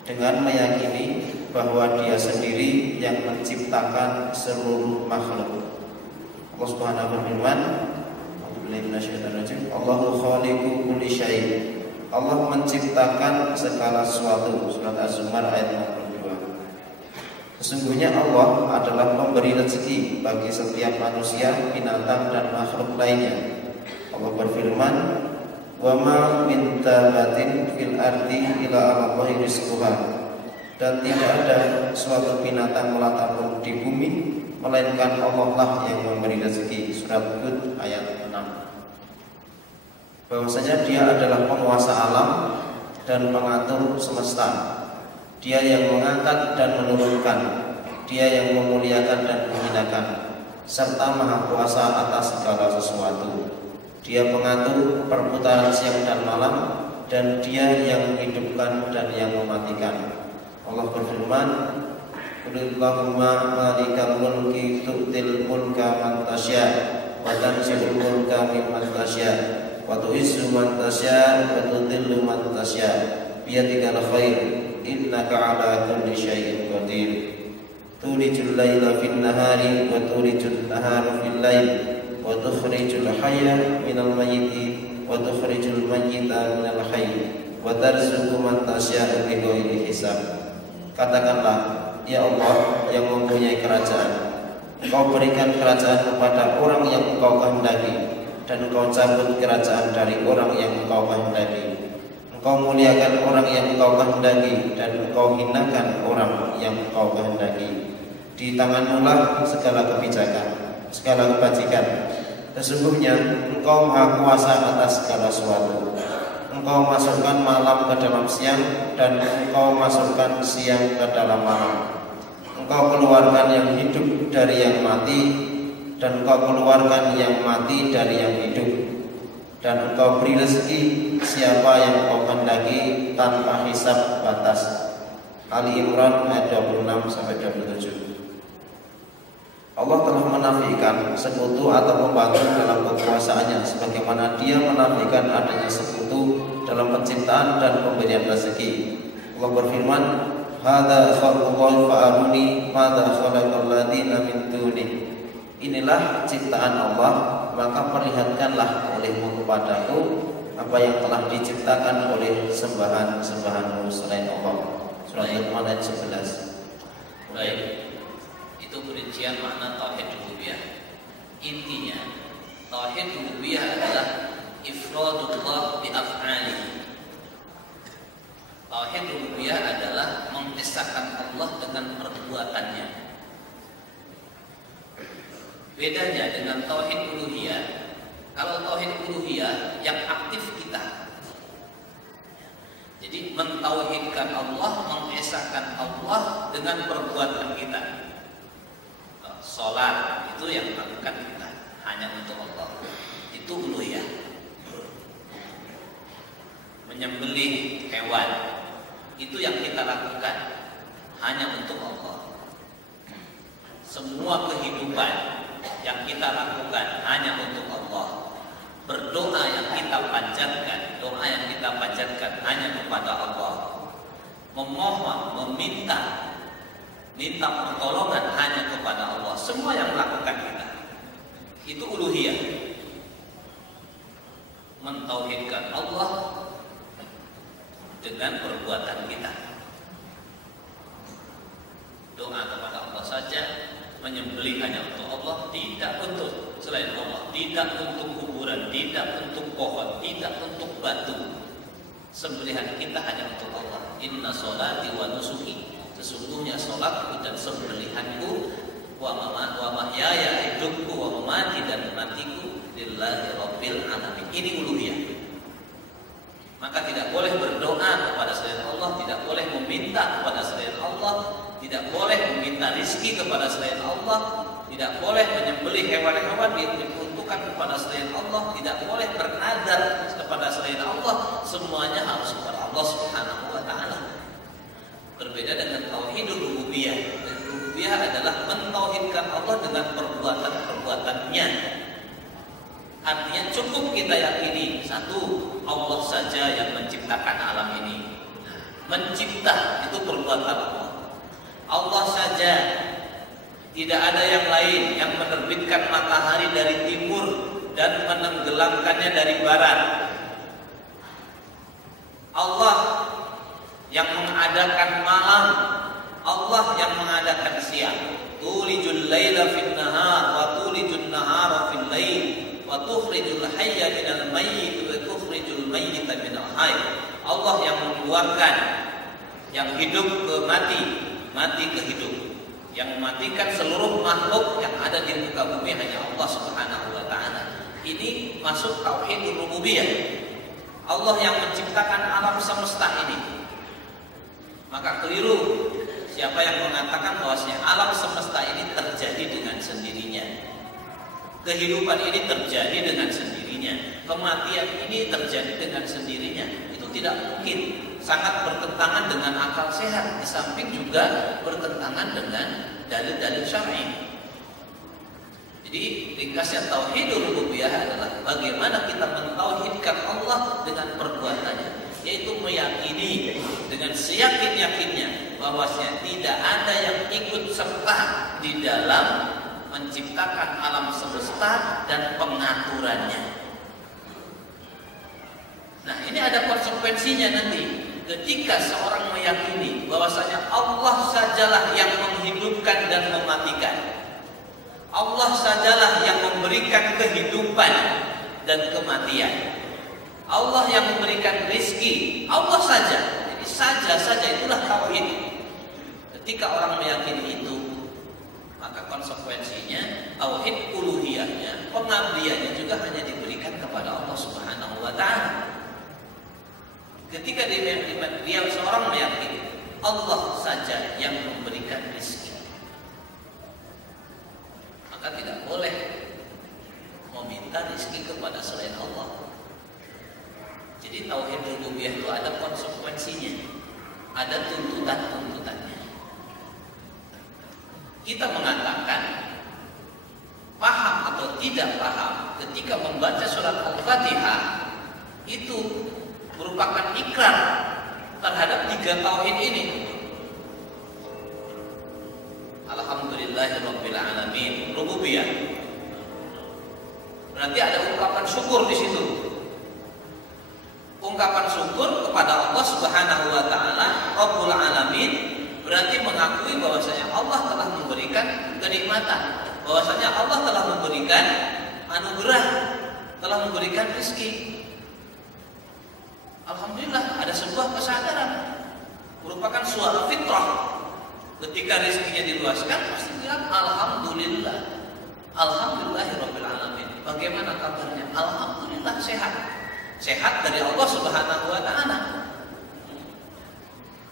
dengan meyakini bahwa Dia sendiri yang menciptakan seluruh makhluk. Allah Subhanahu wa taala berfirman, Allahu khaliqu kulli syai'. Allah menciptakan segala sesuatu. Surat Az-Zumar ayat 52. Sesungguhnya Allah adalah pemberi rezeki bagi setiap manusia, binatang, dan makhluk lainnya. Allah berfirman, wa ma min dabbatin fil ardi illa Allahi rizquha. Dan tidak ada suatu binatang melata pun di bumi melainkan Allah lah yang memberi rezeki. Surat Hud ayat 6. Bahwasanya Dia adalah penguasa alam dan pengatur semesta. Dia yang mengangkat dan menurunkan, Dia yang memuliakan dan menghinakan, serta maha kuasa atas segala sesuatu. Dia pengatur perputaran siang dan malam, dan Dia yang menghidupkan dan yang mematikan. Allah berfirman, Qulillahumma malikal mulki tu'til mulka man tasya' wa tanzi'ul mulka mimman tasya' wa tu'izzu man tasya' wa tudhillu man tasya' biyadikal khair innaka 'ala kulli syai'in qadir. Tulijul laila fin nahari wa tulijul nahara fil lail wa tukhrijul hayya minal mayyiti wa tukhrijul mayyita minal hayy wa tarzuqu man tasya'u bighairi hisab. Katakanlah, ya Allah yang mempunyai kerajaan, Engkau berikan kerajaan kepada orang yang Engkau kehendaki, dan Engkau cabut kerajaan dari orang yang Engkau kehendaki. Engkau muliakan orang yang Engkau kehendaki, dan Engkau hinakan orang yang Engkau kehendaki. Di tangan-Mu lah segala kebijakan, segala kebajikan. Sesungguhnya Engkau maha kuasa atas segala sesuatu. Engkau masukkan malam ke dalam siang, dan Engkau masukkan siang ke dalam malam. Engkau keluarkan yang hidup dari yang mati, dan Engkau keluarkan yang mati dari yang hidup. Dan Engkau beri rezeki siapa yang Engkau kehendaki tanpa hisab batas. Ali Imran ayat 26-27. Allah telah menafikan sekutu atau pembantu dalam kekuasaannya, sebagaimana Dia menafikan adanya sekutu dalam penciptaan dan pemberian rezeki. Allah berfirman, hadza khalqullahi fa'aruni madza khalaqal ladzina min dunihi. Inilah ciptaan Allah, maka perlihatkanlah olehmu kepadaku apa yang telah diciptakan oleh sembahan-sembahanmu selain Allah. Surah Al-Luqman ayat 11. Baik. Itu perincian makna tauhid rububiyah. Intinya, tauhid rububiyah adalah ifradullah bi af'alihi. Tauhid rububiyah adalah mengesahkan Allah dengan perbuatannya. Bedanya dengan tauhid uluhiyah, kalau tauhid uluhiyah yang aktif kita. Jadi mentauhidkan Allah, mengesahkan Allah dengan perbuatan kita. Salat itu yang dilakukan kita hanya untuk Allah. Itu uluhiyah. Menyembelih hewan itu yang kita lakukan hanya untuk Allah. Semua kehidupan yang kita lakukan hanya untuk Allah. Berdoa yang kita panjatkan, doa yang kita panjatkan hanya kepada Allah. Memohon, minta pertolongan hanya kepada Allah. Semua yang melakukan kita itu uluhiyah. mentauhidkan Allah dengan perbuatan kita. Doa kepada Allah saja, menyembelih hanya untuk Allah, tidak untuk selain Allah, tidak untuk kuburan, tidak untuk pohon, tidak untuk batu. Sembelihan kita hanya untuk Allah. Inna sholati wa nusuki, sesungguhnya sholatku dan sembelihanku, wa mahyaya, hidupku, wa mamati dan matiku lillahi rabbil alamin. Ini uluhiyah. Maka tidak boleh berdoa kepada selain Allah, tidak boleh meminta kepada selain Allah, tidak boleh meminta rizki kepada selain Allah, tidak boleh menyembelih hewan-hewan yang diperuntukkan kepada selain Allah, tidak boleh bernadar kepada selain Allah. Semuanya harus kepada Allah Subhanahu wa taala. Berbeda dengan tauhidul rububiyah. Rububiyah adalah mentauhidkan Allah dengan perbuatan-perbuatannya. Artinya cukup kita yakini satu, Allah saja yang menciptakan alam ini. Mencipta itu perbuatan Allah. Allah saja, tidak ada yang lain yang menerbitkan matahari dari timur dan menenggelamkannya dari barat. Allah yang mengadakan malam, Allah yang mengadakan siang. Tulijul laila fin nahar wa tulijul nahara fil lail wa tukhrijul hayya minal mayyit wa tukhrijul mayyita minal hayy. Allah yang mengeluarkan yang hidup ke mati, mati ke hidup. Yang mematikan seluruh makhluk yang ada di muka bumi hanya Allah Subhanahu wa taala. Ini masuk tauhidul rububiyah. Allah yang menciptakan alam semesta ini. Maka keliru siapa yang mengatakan bahwasanya alam semesta ini terjadi dengan sendirinya. Kehidupan ini terjadi dengan sendirinya. Kematian ini terjadi dengan sendirinya. Itu tidak mungkin. Sangat bertentangan dengan akal sehat. Di samping juga bertentangan dengan dalil-dalil syar'i. Jadi ringkasnya tauhidul rububiyah adalah bagaimana kita mentauhidkan Allah dengan perbuatannya, yaitu meyakini dengan seyakin-yakinnya bahwasanya tidak ada yang ikut serta di dalam menciptakan alam semesta dan pengaturannya. Nah, ini ada konsekuensinya nanti. Ketika seorang meyakini bahwasanya Allah sajalah yang menghidupkan dan mematikan, Allah sajalah yang memberikan kehidupan dan kematian, Allah yang memberikan rezeki, Allah saja. Jadi saja itulah tauhid. Ketika orang meyakini itu, maka konsekuensinya tauhid uluhiyahnya, pengabdiannya juga hanya diberikan kepada Allah Subhanahu wa taala. Ketika dia seorang meyakini Allah saja yang memberikan rezeki, maka tidak boleh meminta rezeki kepada selain Allah. Jadi tauhid rububiyah itu ada konsekuensinya, ada tuntutan-tuntutannya. Kita mengatakan paham atau tidak paham ketika membaca surat Al-Fatihah itu merupakan ikrar terhadap 3 tauhid ini. Alhamdulillahirabbil alamin, rububiyah. Berarti ada ungkapan syukur di situ. Ungkapan syukur kepada Allah Subhanahu wa taala, Rabbul alamin, berarti mengakui bahwasanya Allah telah memberikan kenikmatan, bahwasanya Allah telah memberikan anugerah, telah memberikan rezeki. Alhamdulillah, ada sebuah kesadaran, merupakan suara fitrah. Ketika rezekinya diluaskan, pasti bilang alhamdulillah, alhamdulillahirabbil alamin. Bagaimana kabarnya? Alhamdulillah sehat, sehat dari Allah Subhanahu wa taala.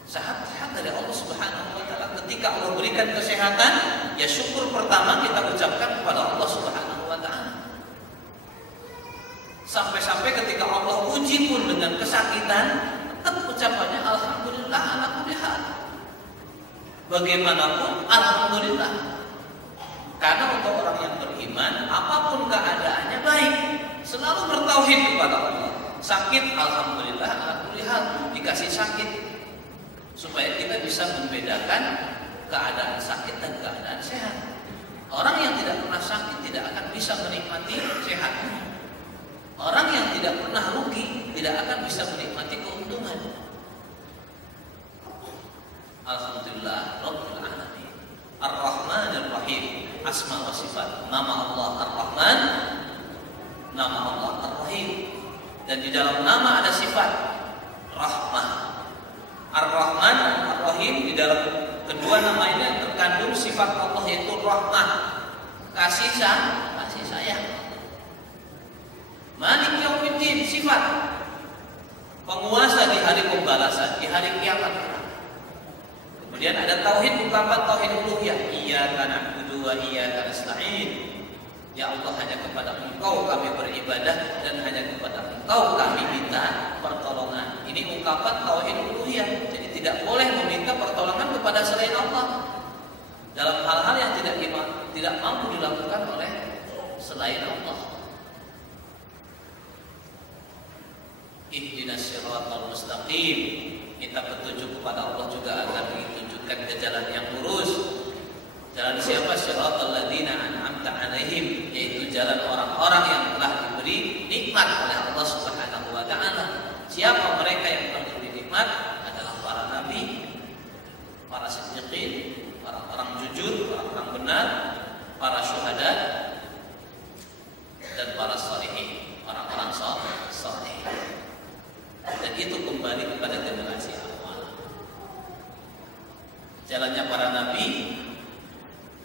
Sehat dari Allah Subhanahu wa taala. Ketika Allah berikan kesehatan, ya syukur pertama kita ucapkan kepada Allah Subhanahu wa taala. Sampai-sampai ketika Allah uji pun dengan kesakitan, tetap ucapannya alhamdulillah ala kulli hal. Bagaimanapun alhamdulillah. Karena untuk orang yang beriman, apapun keadaannya baik, selalu bertauhid kepada Allah. Sakit alhamdulillah ala kulli hal, dikasih sakit supaya kita bisa membedakan keadaan sakit dan keadaan sehat. Orang yang tidak pernah sakit tidak akan bisa menikmati sehatnya. Orang yang tidak pernah rugi tidak akan bisa menikmati keuntungan. Alhamdulillah Rabbil Alamin. Ar-Rahman Ar-Rahim, asma wa sifat. Nama Allah Ar-Rahman, nama Allah Ar-Rahim. Dan di dalam nama ada sifat rahmah. Ar-Rahman Ar-Rahim, di dalam kedua nama ini terkandung sifat Allah yaitu rahmah, kasih sayang. Malik Yaumiddin, sifat penguasa di hari pembalasan, di hari kiamat. Kemudian ada tauhid, ungkapan tauhid uluhiyah, iyyaka na'budu wa iyyaka nasta'in. Ya Allah, hanya kepada Engkau kami beribadah dan hanya kepada Engkau kami minta pertolongan. Ini ungkapan tauhid uluhiyah. Jadi tidak boleh meminta pertolongan kepada selain Allah dalam hal-hal yang tidak mampu dilakukan oleh selain Allah. Ihdinas siratal mustaqim, minta petunjuk kepada Allah juga agar ditunjukkan ke jalan yang lurus. Jalan siapa? Siratal ladzina an'amta 'alaihim, yaitu jalan orang-orang yang telah diberi nikmat oleh Allah Subhanahu wa taala. Siapa mereka yang telah diberi nikmat? Adalah para nabi, para siddiqin, orang-orang jujur, orang-orang benar, para syuhada, dan para sholihin, orang-orang saleh. Dan itu kembali kepada generasi awal. Jalannya para nabi,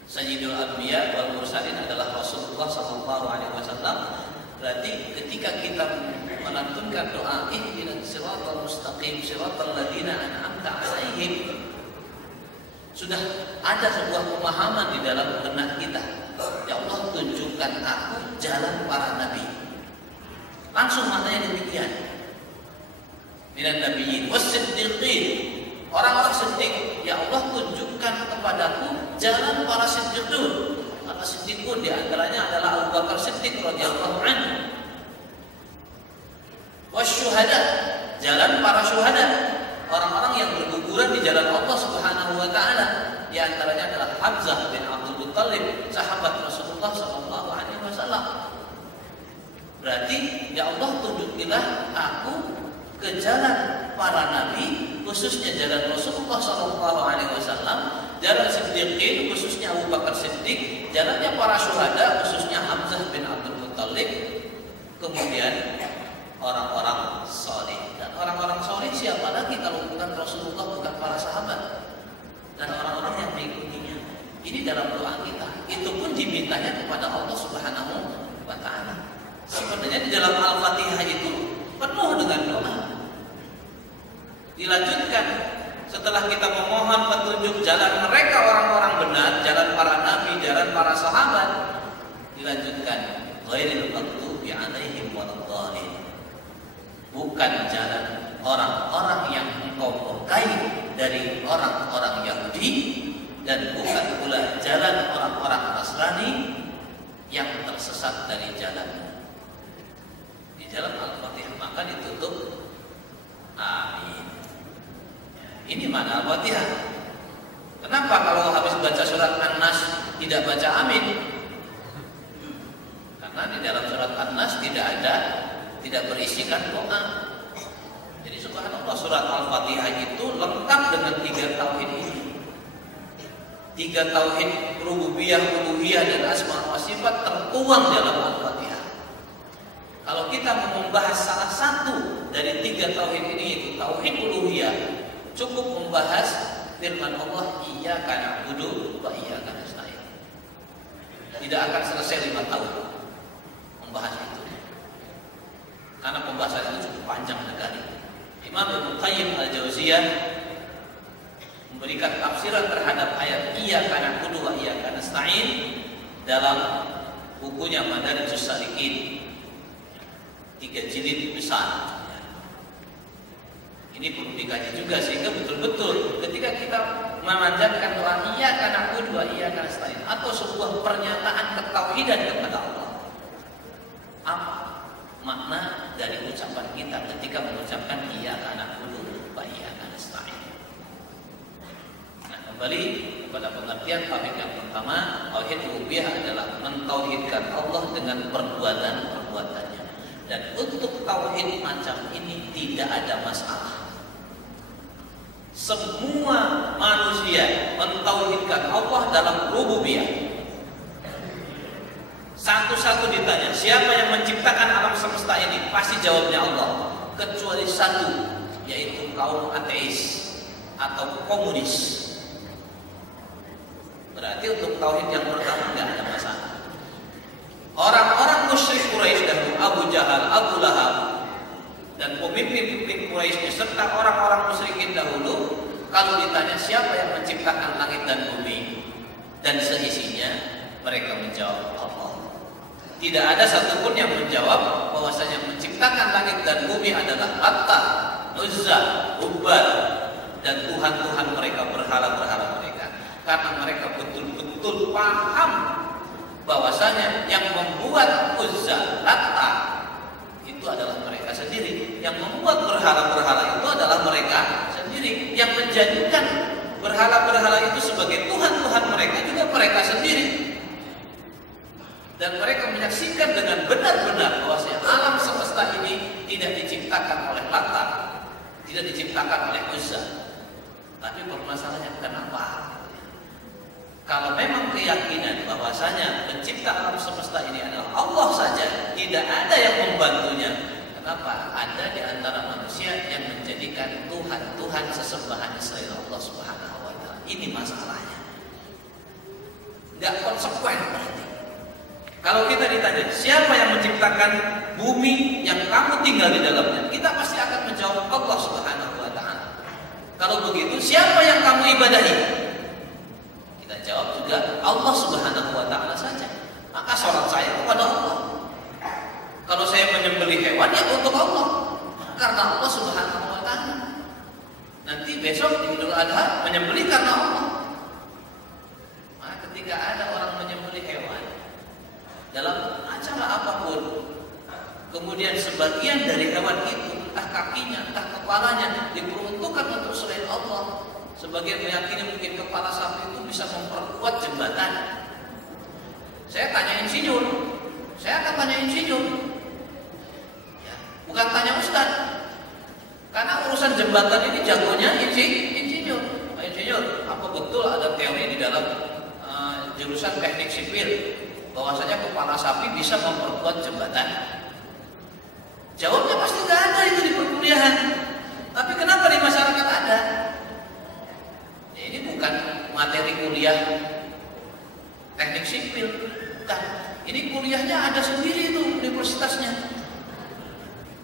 Sayyidul Anbiya wal Mursalin adalah Rasulullah sallallahu alaihi wasallam. Berarti ketika kita melantunkan doa ihdinas siratal mustaqim siratal ladzina an'amta 'alaihim, sudah ada sebuah pemahaman di dalam benak kita. Ya Allah, tunjukkan aku jalan para nabi. Langsung maknanya demikian. Minan nabiyyin was-siddiqin, orang-orang siddiq. Ya Allah, tunjukkan kepadaku jalan para siddiqun. Para siddiqun di antaranya adalah Abu Bakar Siddiq radhiyallahu anhu. Wasyuhada, jalan para syuhada, orang-orang yang berguguran di jalan Allah Subhanahu wa taala. Di antaranya adalah Hamzah bin Abdul Muttalib, sahabat Rasulullah sallallahu alaihi wasallam. Berarti ya Allah, tunjukilah aku ke jalan para nabi, khususnya jalan Rasulullah sallallahu alaihi wasallam, jalan siddiqin khususnya Abu Bakar Siddiq, jalannya para syuhada khususnya Hamzah bin Abdul Muttalib, kemudian orang-orang saleh. Dan orang-orang saleh siapa lagi kalau bukan Rasulullah, bukan para sahabat dan orang-orang yang mengikutinya. Ini dalam doa kita. Itu pun dimintanya kepada Allah Subhanahu wa taala. Sebenarnya di dalam Al-Fatihah itu penuh dengan doa. Dilanjutkan setelah kita memohon petunjuk jalan mereka orang-orang benar, jalan para nabi, jalan para sahabat, dilanjutkan ghairil maghdubi 'alaihim waladdallin, bukan jalan orang-orang yang engkau murkai dari orang-orang Yahudi, dan bukan pula jalan orang-orang Nasrani yang tersesat dari jalanmu. Di dalam Al-Fatihah maka ditutup amin. Ini mana Al-Fatihah? Kenapa kalau habis baca surat An-Nas tidak baca amin? Karena di dalam surat An-Nas tidak berisikan doa. Jadi subhanallah, surat Al-Fatihah itu lengkap dengan 3 tauhid ini. 3 tauhid rububiyah, uluhiyah dan asma wa sifat tertuang dalam Al-Fatihah. Kalau kita mau membahas salah satu dari 3 tauhid ini, yaitu tauhid uluhiyah, cukup membahas firman Allah iyyaka na'budu wa iyyaka nasta'in. Tidak akan selesai 5 tahun membahas itu, karena pembahasan itu cukup panjang sekali. Imam Ibnu Qayyim Al-Jauziyah memberikan tafsiran terhadap ayat iyyaka na'budu wa iyyaka nasta'in dalam bukunya Madarijus Salikin, 3 jilid besar. Ini perlu dikaji juga sehingga betul-betul ketika kita memanjatkan doa iyyaka na'budu wa iyyaka nasta'in atau sebuah pernyataan ketauhidan kepada Allah, apa makna dari ucapan kita ketika mengucapkan iyyaka na'budu wa iyyaka nasta'in. Nah, kembali pada pengertian tauhid yang pertama, tauhid rububiyah adalah mentauhidkan Allah dengan perbuatan-perbuatannya. Dan untuk tauhid macam ini tidak ada masalah. Semua manusia mentauhidkan Allah dalam rububiyah. Satu-satu ditanya, siapa yang menciptakan alam semesta ini? Pasti jawabnya Allah. Kecuali satu, yaitu kaum ateis atau komunis. Berarti untuk tauhid yang pertama nggak ada masalah. Orang-orang musyrik Quraisy dahulu, Abu Jahal, Abu Lahab, dan pemimpin-pemimpin Quraisy serta orang-orang musyrikin dahulu, kalau ditanya siapa yang menciptakan langit dan bumi dan seisinya, mereka menjawab Allah. Tidak ada satupun yang menjawab bahwasanya menciptakan langit dan bumi adalah Latta, Uzza, Ubal, dan Tuhan-Tuhan mereka, berhala-berhala mereka. Karena mereka betul-betul paham bahwasanya yang membuat Uzza, Latta itu adalah mereka sendiri. Yang membuat berhala-berhala itu adalah mereka sendiri. Yang menjadikan berhala-berhala itu sebagai Tuhan-Tuhan mereka juga mereka sendiri. Dan mereka menyaksikan dengan benar-benar bahwasanya alam semesta ini tidak diciptakan oleh Latta, tidak diciptakan oleh Uzza. Tapi permasalahannya kenapa? Kalau memang keyakinan bahwasanya pencipta alam semesta ini adalah Allah saja, tidak ada yang membantunya, kenapa ada di antara manusia yang menjadikan Tuhan sesembahan selain Allah Subhanahu wa taala? Ini masalahnya. Enggak konsekuen berarti. Kalau kita ditanya, siapa yang menciptakan bumi yang kamu tinggal di dalamnya? Kita pasti akan menjawab Allah Subhanahu wa taala. Kalau begitu, siapa yang kamu ibadahi? Jawab juga Allah Subhanahu wa taala saja. Maka sholat saya kepada Allah. Kalau saya menyembelih hewan ya untuk Allah, karena Allah Subhanahu wa taala. Nanti besok di Idul Adha menyembelih karena Allah. Maka ketika ada orang menyembelih hewan dalam acara apapun, kemudian sebagian dari hewan itu, entah kakinya, entah kepalanya, diperuntukkan untuk selain Allah. Sebagian meyakini mungkin kepala sapi itu bisa memperkuat jembatan. Saya tanya insinyur, saya akan tanya insinyur, ya, bukan tanya ustaz. Karena urusan jembatan ini jagonya insinyur. Pak insinyur, apa betul ada teori di dalam jurusan teknik sipil bahwasanya kepala sapi bisa memperkuat jembatan? Jawabnya pasti nggak ada itu di perkuliahan. Tapi kenapa di masyarakat ada? Ini bukan materi kuliah teknik sipil, bukan. Ini kuliahnya ada sendiri itu universitasnya,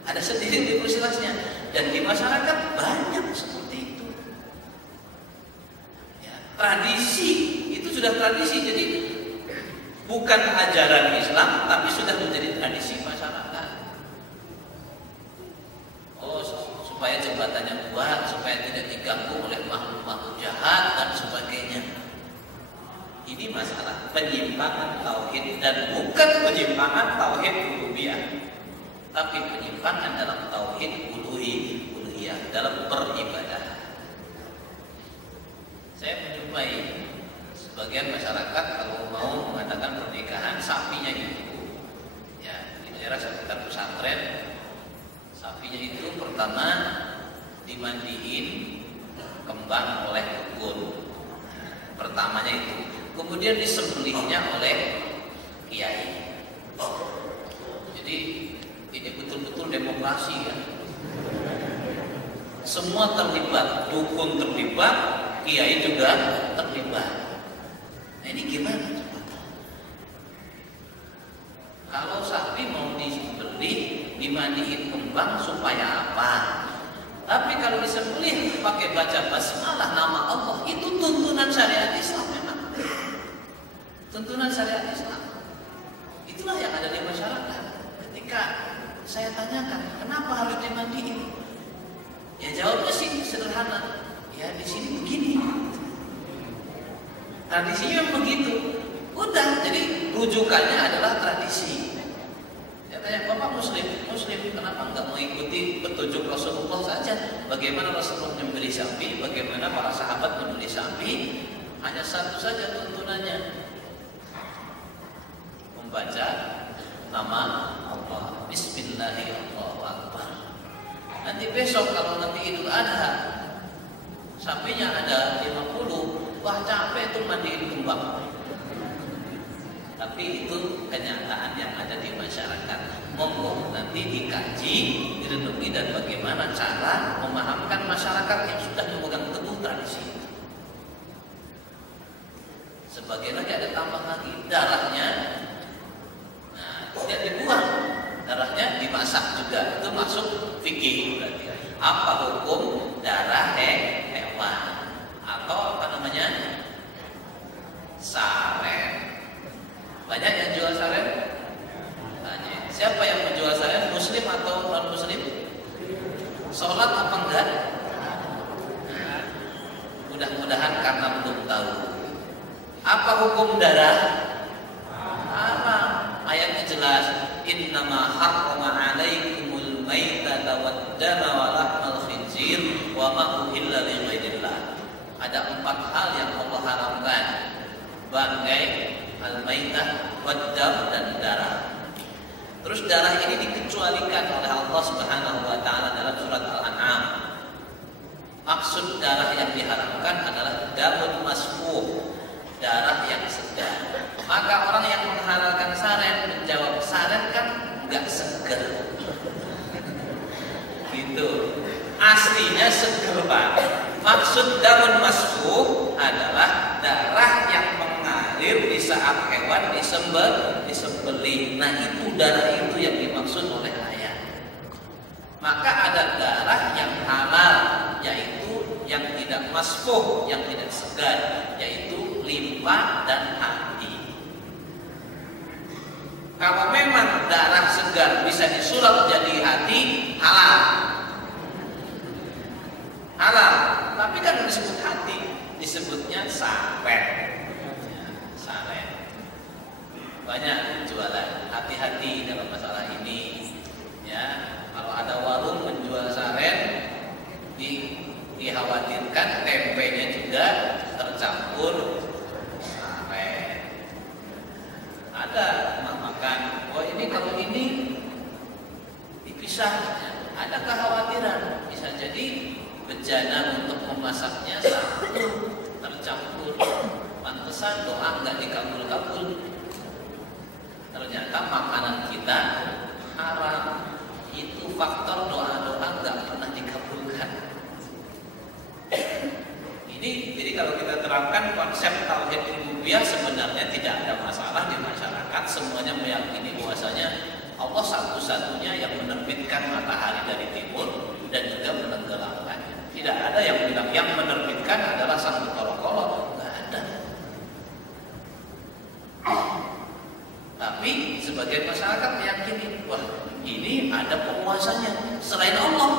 ada sendiri universitasnya, dan di masyarakat banyak seperti itu. Ya, tradisi itu sudah tradisi, jadi bukan ajaran Islam, tapi sudah menjadi tradisi masyarakat. Oh, supaya jembatannya kuat, supaya tidak diganggu oleh makhluk-makhluk jahat dan sebagainya. Ini masalah penyimpangan tauhid, dan bukan penyimpangan tauhid rububiyah, tapi penyimpangan dalam tauhid uluhiyah, dalam beribadah. Saya menjumpai sebagian masyarakat kalau mau mengadakan pernikahan, sapinya itu, ya di daerah sekitar pesantren, sapinya itu pertama dimandiin kembang oleh dukun, pertamanya itu, kemudian disembelihnya oleh kiai. Jadi ini betul-betul demokrasi ya. Semua terlibat, dukun terlibat, kiai juga terlibat. Nah, ini gimana? Kalau sapi mau disembelih, dimandiin kembang supaya apa? Tapi kalau disembelih pakai baca basmalah nama Allah, itu tuntunan syariat Islam memang. Tuntunan syariat Islam. Itulah yang ada di masyarakat. Ketika saya tanyakan, kenapa harus dimandiin? Ya jawabnya sih sederhana. Ya di sini begini. Tradisinya begitu. Udah, jadi rujukannya adalah tradisi. Saya tanya, Bapak Muslim, kenapa enggak mengikuti petunjuk Rasulullah saja? Bagaimana Rasulullah menyembelih sapi, bagaimana para sahabat menyembelih sapi? Hanya satu saja tuntunannya, membaca nama Allah, Bismillah. Bismillahirrahmanirrahim, Allahu Akbar. Nanti besok kalau nanti Idul Adha, sapinya ada 50, wah capek tuh mandiin kembang. Tapi itu kenyataan yang ada di masyarakat. Monggo nanti dikaji, direnungi, dan bagaimana cara memahamkan masyarakat yang sudah memegang teguh tradisi. Sebagian lagi ada tambah lagi darahnya, nah tidak dibuang, darahnya dimasak juga. Itu masuk fikih berarti. Apa hukum darah hewan atau apa namanya saren? Banyak yang jual saren? Tanya. Siapa yang menjual saren? Muslim atau non muslim? Sholat apa enggak? Nah, mudah-mudahan karena belum tahu. Apa hukum darah? Haram. Ayatnya jelas. Innama harrama alaikumul maitata wad-dama wa lahmal khinzir wa ma uhilla li ghairillah. Ada 4 hal yang Allah haramkan. Bangkai, al-maitah, wad-dam, dan darah. Terus darah ini dikecualikan oleh Allah Subhanahu wa taala dalam surat Al-An'am. Maksud darah yang diharamkan adalah damun masfuh, darah yang segar. Maka orang yang menghalalkan saren menjawab, saren kan enggak segar. Gitu. Aslinya segar banget. Maksud damun masfuh adalah darah yang mengalir di saat hewan disembelih. Nah, itu darah itu yang dimaksud oleh ayat. Maka ada darah yang halal, yaitu yang tidak masfuh, yang tidak segar, yaitu limpa dan hati. Kalau memang darah segar bisa disulap jadi hati, halal. Halal, tapi kan disebut hati, disebutnya saren. Saren. Banyak jualan, hati-hati dalam masalah ini. Ya, kalau ada warung menjual saren, dikhawatirkan tempenya juga tercampur saren. Ada makan, oh ini kalau ini dipisah, ada kekhawatiran bisa jadi bejana untuk memasaknya satu tercampur. Pantesan doa nggak dikabul-kabul. Ternyata makanan kita haram. Itu faktor doa-doa nggak pernah dikabulkan. Ini jadi kalau kita terapkan konsep tauhid rububiyah, sebenarnya tidak ada masalah di masyarakat. Semuanya meyakini bahwasanya Allah satu-satunya yang menerbitkan matahari dari timur dan juga menenggelamkannya. Tidak ada yang bilang yang menerbitkan adalah sang Bukhara-Bukhara. Tidak ada. Tapi sebagian masyarakat meyakini, wah ini ada penguasanya selain Allah.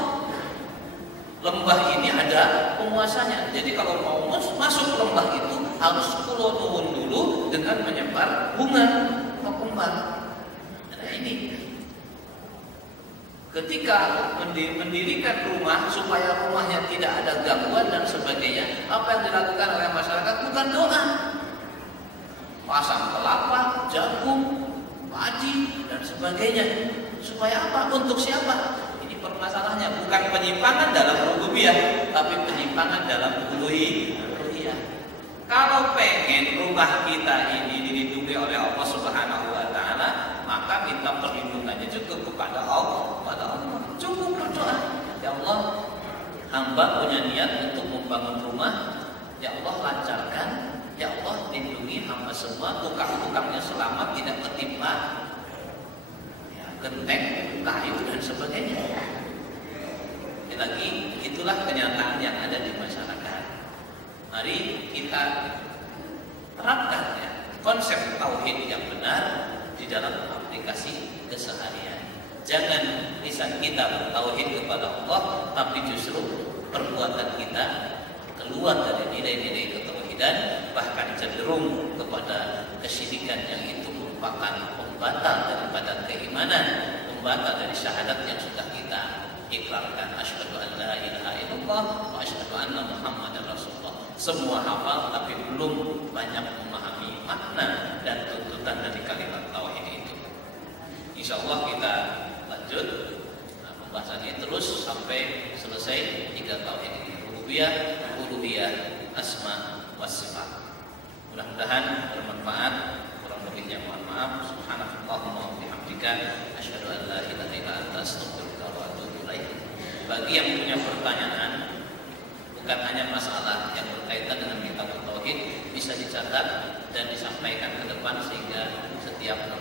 Lembah ini ada penguasanya. Jadi kalau mau masuk lembah itu harus kulo nuwun dulu dengan menyebar bunga atau kembang. Nah ini ketika mendirikan rumah supaya rumahnya tidak ada gangguan dan sebagainya, apa yang dilakukan oleh masyarakat bukan doa. Pasang kelapa, jagung, padi dan sebagainya. Supaya apa? Untuk siapa? Ini permasalahannya bukan penyimpangan dalam rububiyah, tapi penyimpangan dalam uluhiyah. Kalau pengen rumah kita ini dilindungi oleh Allah Subhanahu wa taala, maka minta perlindungannya juga kepada Allah. Cukup berdoa. Ya Allah, hamba punya niat untuk membangun rumah. Ya Allah, lancarkan. Ya Allah, lindungi hamba semua, tukang-tukangnya selamat, tidak ketimpa ya, genteng, kayu dan sebagainya. Lagi itulah kenyataan yang ada di masyarakat. Mari kita terapkan ya, konsep tauhid yang benar di dalam aplikasi keseharian. Jangan lisan kita bertauhid kepada Allah, tapi justru perbuatan kita keluar dari nilai-nilai ketauhidan, bahkan cenderung kepada kesyirikan yang itu merupakan pembatal daripada keimanan, pembatal dari syahadat yang sudah kita ikrarkan. Asyhadu an la ilaha illallah wa asyhadu anna Muhammadar Rasulullah. Semua hafal tapi belum banyak memahami makna dan tuntutan dari kalimat tauhid itu. Insyaallah kita lanjut pembahasan ini terus sampai selesai 3 tauhid ini, rububiyah, uluhiyah, asma wa sifat. Mudah-mudahan bermanfaat. Kurang lebihnya mohon maaf. Subhanallahumma wa bihamdika asyhadu an la ilaha illa anta astaghfiruka wa atubu ilaik. Bagi yang punya pertanyaan bukan hanya masalah yang berkaitan dengan kitab tauhid, bisa dicatat dan disampaikan ke depan sehingga setiap